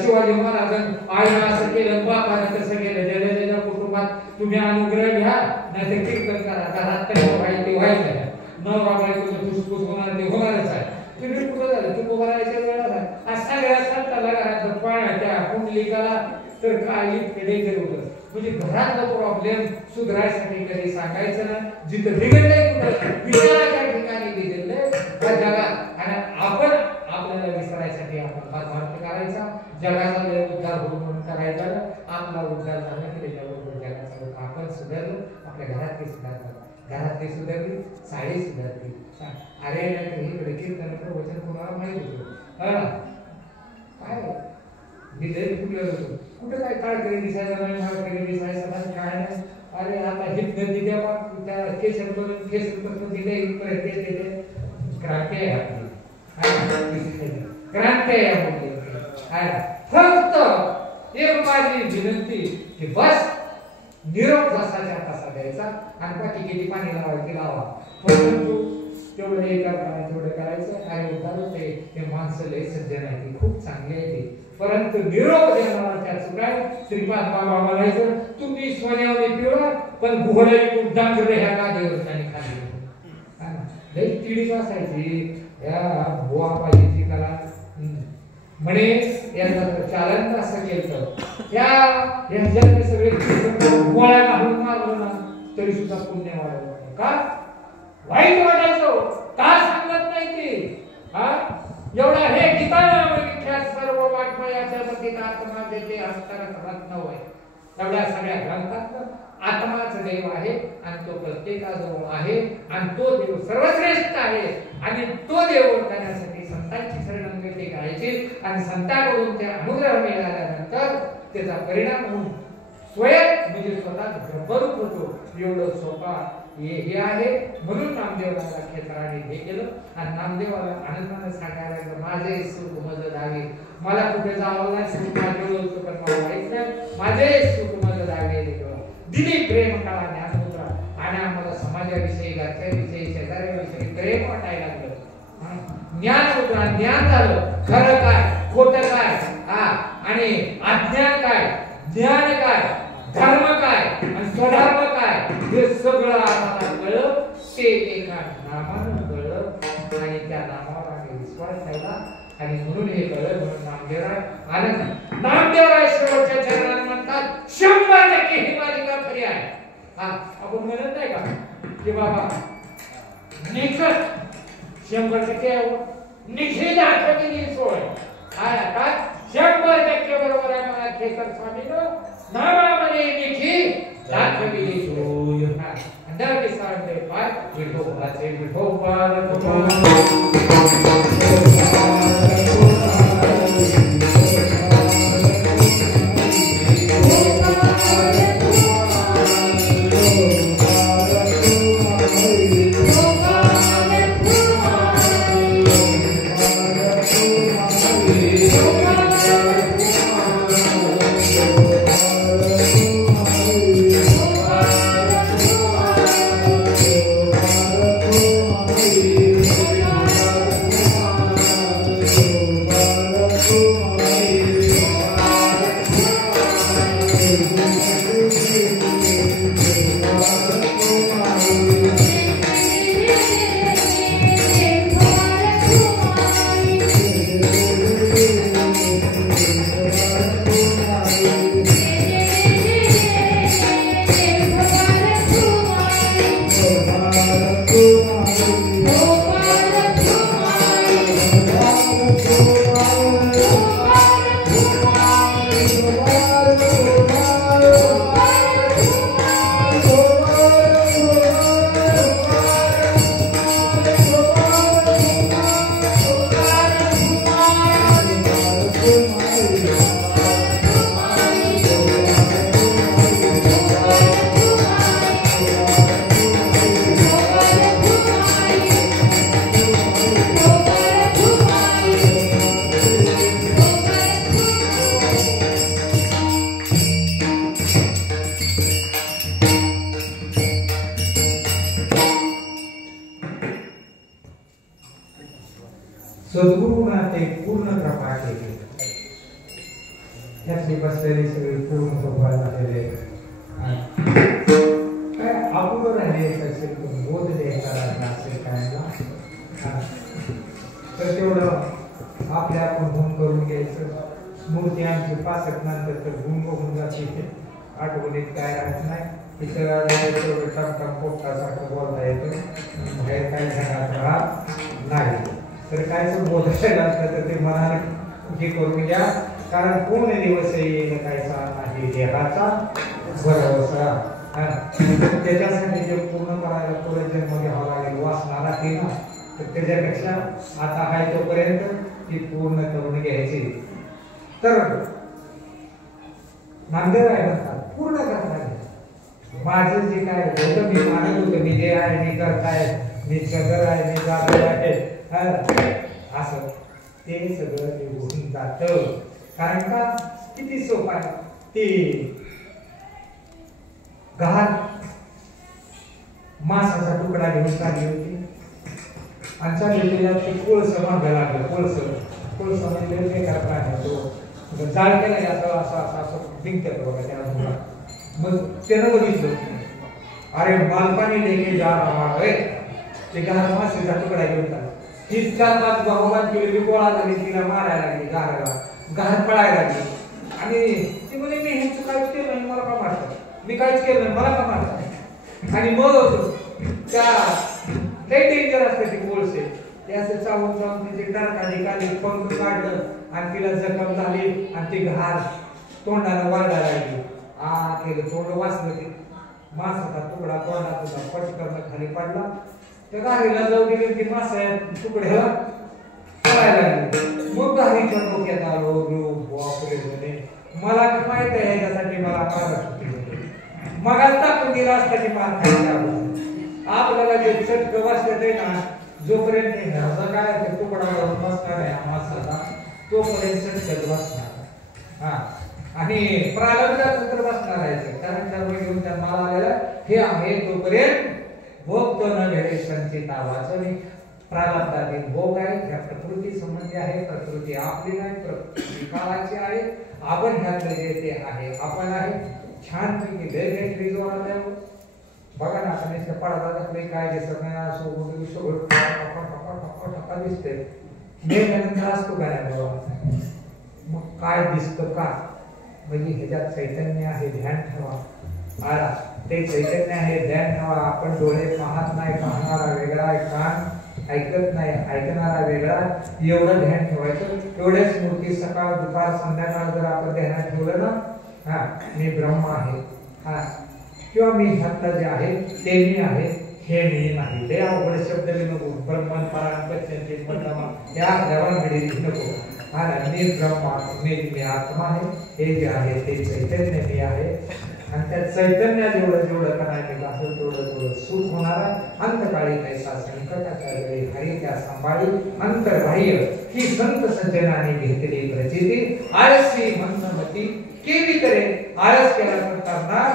शिवाजी महाराजांनी आईला असं केलं, बापाने तसं केलं, ज्याच्या कुटुंबात तुम्ही अनुग्रह घ्या, नाही तर कीर्तन करा. घरात तरी व्हायचे व्हायचं, नवरा बायको फुसफुस होणार ते होणारच आहे. तुम्ही कुठं झालं तू उभारायच्या वेळा सगळ्या संताला घरात पाण्या त्या कुंडलिकाला तर काही डेंजर होतं. म्हणजे घरातला प्रॉब्लेम सुधारायसाठी कधी सांगायचं ना. जिथं बिघडलंय कुठं विचाराच्या ठिकाणी बिघडलंय त्या जगात आणि आपण आपल्याला विसरायसाठी आपण हात करायचा. जगाचा उद्धार होऊन म्हणून करायचा. आपला उद्धार झाला की त्याच्याबरोबर जगाचा आपण सुधारलं, आपल्या घरातली सुधारलं, घरातली सुधारली, साडी सुधारली. अरे नाही इकडे कीर्तन प्रवचन कोणाला माहित होतं काय दिले फुटलं होतं कुठं काय काळ करी दिसायचं नाही, माळ करी दिसायचं नाही, काय नाही. अरे आता हित दिल्या त्या केसर करून दिले इकडे ते देते. क्रांती आहे आपली, क्रांती आहे आपली. फक्त एक माझी विनंती की बस निरोप जसाच्या तसा द्यायचा आणि बाकी किती पाणी लावायची लावा. परंतु तेवढं हे करा तेवढं करायचं. आणि उदाहरण ते माणसं लय सज्जन आहे, ती खूप चांगली आहे ती. परंतु निरोप देणारा त्या चुकाय श्रीपाद बाबा म्हणायचं तुम्ही सोन्याने पिवळा पण घोडे डांगरे ह्या गादीवर आणि खाली लई तिडीच असायची. या बुवा पाहिजेची कला म्हणे याचं चालन असं केलं ह्याच्यात सगळे गोळ्या घालून मारलं ना तरी सुद्धा पुण्य वाढवलं. का वाईट वाटायचं का सांगत नाही ते. एवढा हे गीता सर्व वाटमयाच्या पतीत आत्मा देते हस्तागत रत्न होय. एवढ्या सगळ्या ग्रंथात आत्माच देव आहे आणि तो प्रत्येकाजवळ आहे आणि तो देव सर्वश्रेष्ठ आहे. आणि तो देव ओळखण्यासाठी संतांची शरणंगती करायची आणि संतांकडून ते अनुग्रह मिळाल्यानंतर त्याचा परिणाम होऊन स्वयं म्हणजे स्वतः भरभरून होतो. एवढं सोपा हे आहे. म्हणून नामदेवाला खेत्राने हे केलं आणि नामदेवाला आनंदाने सांगायला लागलं माझे सुख मज दावे. मला कुठे जावं नाही, सुख माझे होतं पण मला माहित नाही. माझे सुख मज दावे दिली प्रेम काळा ज्ञानमुद्रा आणि आम्हाला समाजाविषयी घरच्याविषयी शेजाऱ्याविषयी प्रेम वाटायला लागलं. ज्ञानमुद्रा ज्ञान झालं. खरं काय खोटं काय आणि अज्ञान काय ज्ञान काय धर्म काय आणि स्वधर्म काय हे सगळं आम्हाला कळलं. ते एका नामानं कळलं आणि त्या नामावर आम्ही विश्वास ठेवला आणि म्हणून हे कळलं. म्हणून नामदेवराय आनंद नामदेवराय शेवटच्या चरणात म्हणतात 100% ही मालिका खरी आहे. आपण म्हणत नाही का की बाबा निकट 100% निश्चित आठवणी सोय काय 100% बरोबर आहे. मला खेकर स्वामीनं नामामध्ये निखी दाखविली सोय. अंदर विसरते पाय विठोबाचे विठोबा सद्गुरूंना ते पूर्ण कृपा केली. त्यातली बसलेली सगळी पूर्ण कृपा झालेले काय अपुरं राहिले असेल बोध द्यायचा असेल कायला तर तेवढं आपल्या आपण गुण करून घ्यायचं. मूर्ती आमची 65 नंतर तर गुण बघून जाते, आठवणीत काय राहत नाही. तिथं तेवढं टमटम पोपटासारखं बोलता येतं, बाहेर काय ध्यानात राहत नाही. तर काय बोलायला असलं तर ते मनाने हे करून घ्या, कारण पूर्ण दिवस येईल कायचा नाही देहाचा भरवसा. त्याच्यासाठी जे पूर्ण करायला पुढे जन्म घ्यावा लागेल वासना राहते ना, तर त्याच्यापेक्षा आता आहे तोपर्यंत ती पूर्ण करून घ्यायची. तर नांदेड आहे म्हणतात पूर्ण करणार. माझं जे काय होतं मी मानत होतं मी जे आहे मी करताय मी सगळं आहे मी जात आहे असं ते सगळं निघून जात. कारण का किती सोपं आहे. ती गहाण मासाचा तुकडा घेऊन चालली होती आणि चालली ते कोळसं मागं लागलं. कोळसं म्हणजे बेकार प्राणी तो जाळ केला असं असं असं असं जिंकत बघा त्याला. मग त्यानं बघितलं अरे मालपानी लेके जा रहा है. ते गहाण मासेचा तुकडा घेऊन चालला. ही 4-5 भावबान केली गोळा झाली तिला मारायला लागली गहाणाला. गहाण पळायला लागली आणि ती म्हणे मी ह्यांचं काहीच केलं नाही मला का मारतात, मी काहीच केलं नाही मला का मारतात. आणि मग त्या लई डेंजर असते ते कोळसे ते असं चावून चावून तिचे डरका निघाले पंख काढलं आणि तिला जखम झाली आणि ती घाण तोंडाला वाढायला लागली. केलं तोंड वाचलं ते मासाचा तुकडा तोंडात होता पटकन खाली पडला. त्या गाडीला जाऊ गेली ती मासा तुकड्याला पळायला लागली. मग गाडीच्या डोक्यात आलो बापरे म्हणे मला माहित आहे ह्याच्यासाठी मला मारत होती. मग टाकून दिला असता की मार खायला आपल्याला जे चटक वाचत आहे ना जोपर्यंत ह्याचा काय ते तुकडा बसणार आहे मासाचा तोपर्यंत चटकत बसणार. हा आणि प्रारंभाचं तर बसणार आहे कारण धर्म घेऊन जन्माला आलेला हे आहे तोपर्यंत भोग तो न घडे संचित आवाचं. प्रारब्धातील भोग आहे त्या प्रकृती संबंधी आहे. प्रकृती आपली नाही प्रकृती काळाची आहे. आपण ह्यातलं जे ते आहे आपण आहे. छानपैकी लय भेटली जो आल्या बघा ना आता पडदा टाकले काय दिसत नाही असं सगळं ठप्पा दिसते. मेल्यानंतर असतो काय मग काय दिसतं का म्हणजे ह्याच्यात चैतन्य आहे ध्यान ठेवा. आला ते चैतन्य आहे ध्यान ठेवा. आपण डोळे पाहत नाही पाहणारा वेगळा कान ऐकत नाही ऐकणारा वेगळा एवढं ध्यान ठेवायचं. एवढ्याच मूर्ती सकाळ दुपार संध्याकाळ जर आपण ध्यानात ठेवलं ना हा मी ब्रह्म आहे हा किंवा मी ह्यातलं जे आहे ते मी आहे हे मी नाही. ते अवघड शब्द नको ब्रह्मन पराण पश्चिम परमा या देवांकडे नको. हा मी ब्रह्म मी आत्मा आहे हे जे आहे ते चैतन्य मी आहे. आणि त्या चैतन्य जेवढं जेवढं करायला असं तेवढं तेवढं सुख होणार आहे. अंतकाळी कैसा संकटाच्या वेळी हरी त्या सांभाळी अंतर्बाह्य ही संत सज्जनाने घेतली प्रचिती. आळसी मंदमती केली तरी आळस केला तर करणार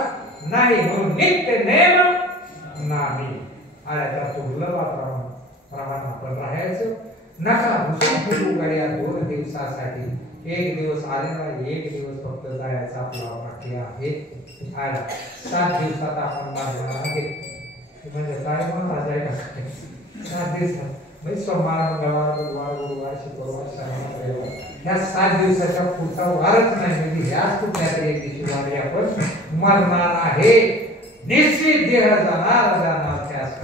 नाही म्हणून नित्य नेम नाही. आळ्याचा दुर्लभाप्रमाण आपण राहायचं. नका घुसून गाड्या 2 दिवसासाठी. एक दिवस आलेला एक दिवस फक्त जायचा आपला बाकी आहे. 7 दिवसात आपण मारणार आहे म्हणजे काय म्हणा जायला 7 दिवसात म्हणजे सोमवार मंगळवार बुधवार गुरुवार शुक्रवार शनिवार रविवार ह्या 7 दिवसाच्या पुढचा वारच नाही. म्हणजे ह्याच कुठल्या तरी एक दिवशी वारी आपण मरणार आहे. निश्चित देह जाणार त्यास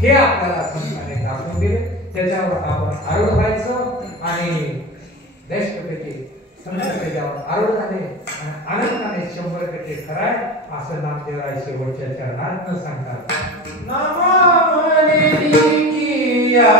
हे आपल्याला संतांनी दाखवून दिले. त्याच्यावर आपण आरूढ व्हायचं आणि देशपैकी संतांच्यावर आरूढ झाले आणि आनंदाने 100% खराय असं नामदेवराय शेवटच्या चरणात सांगतात. नाम म्हणे की या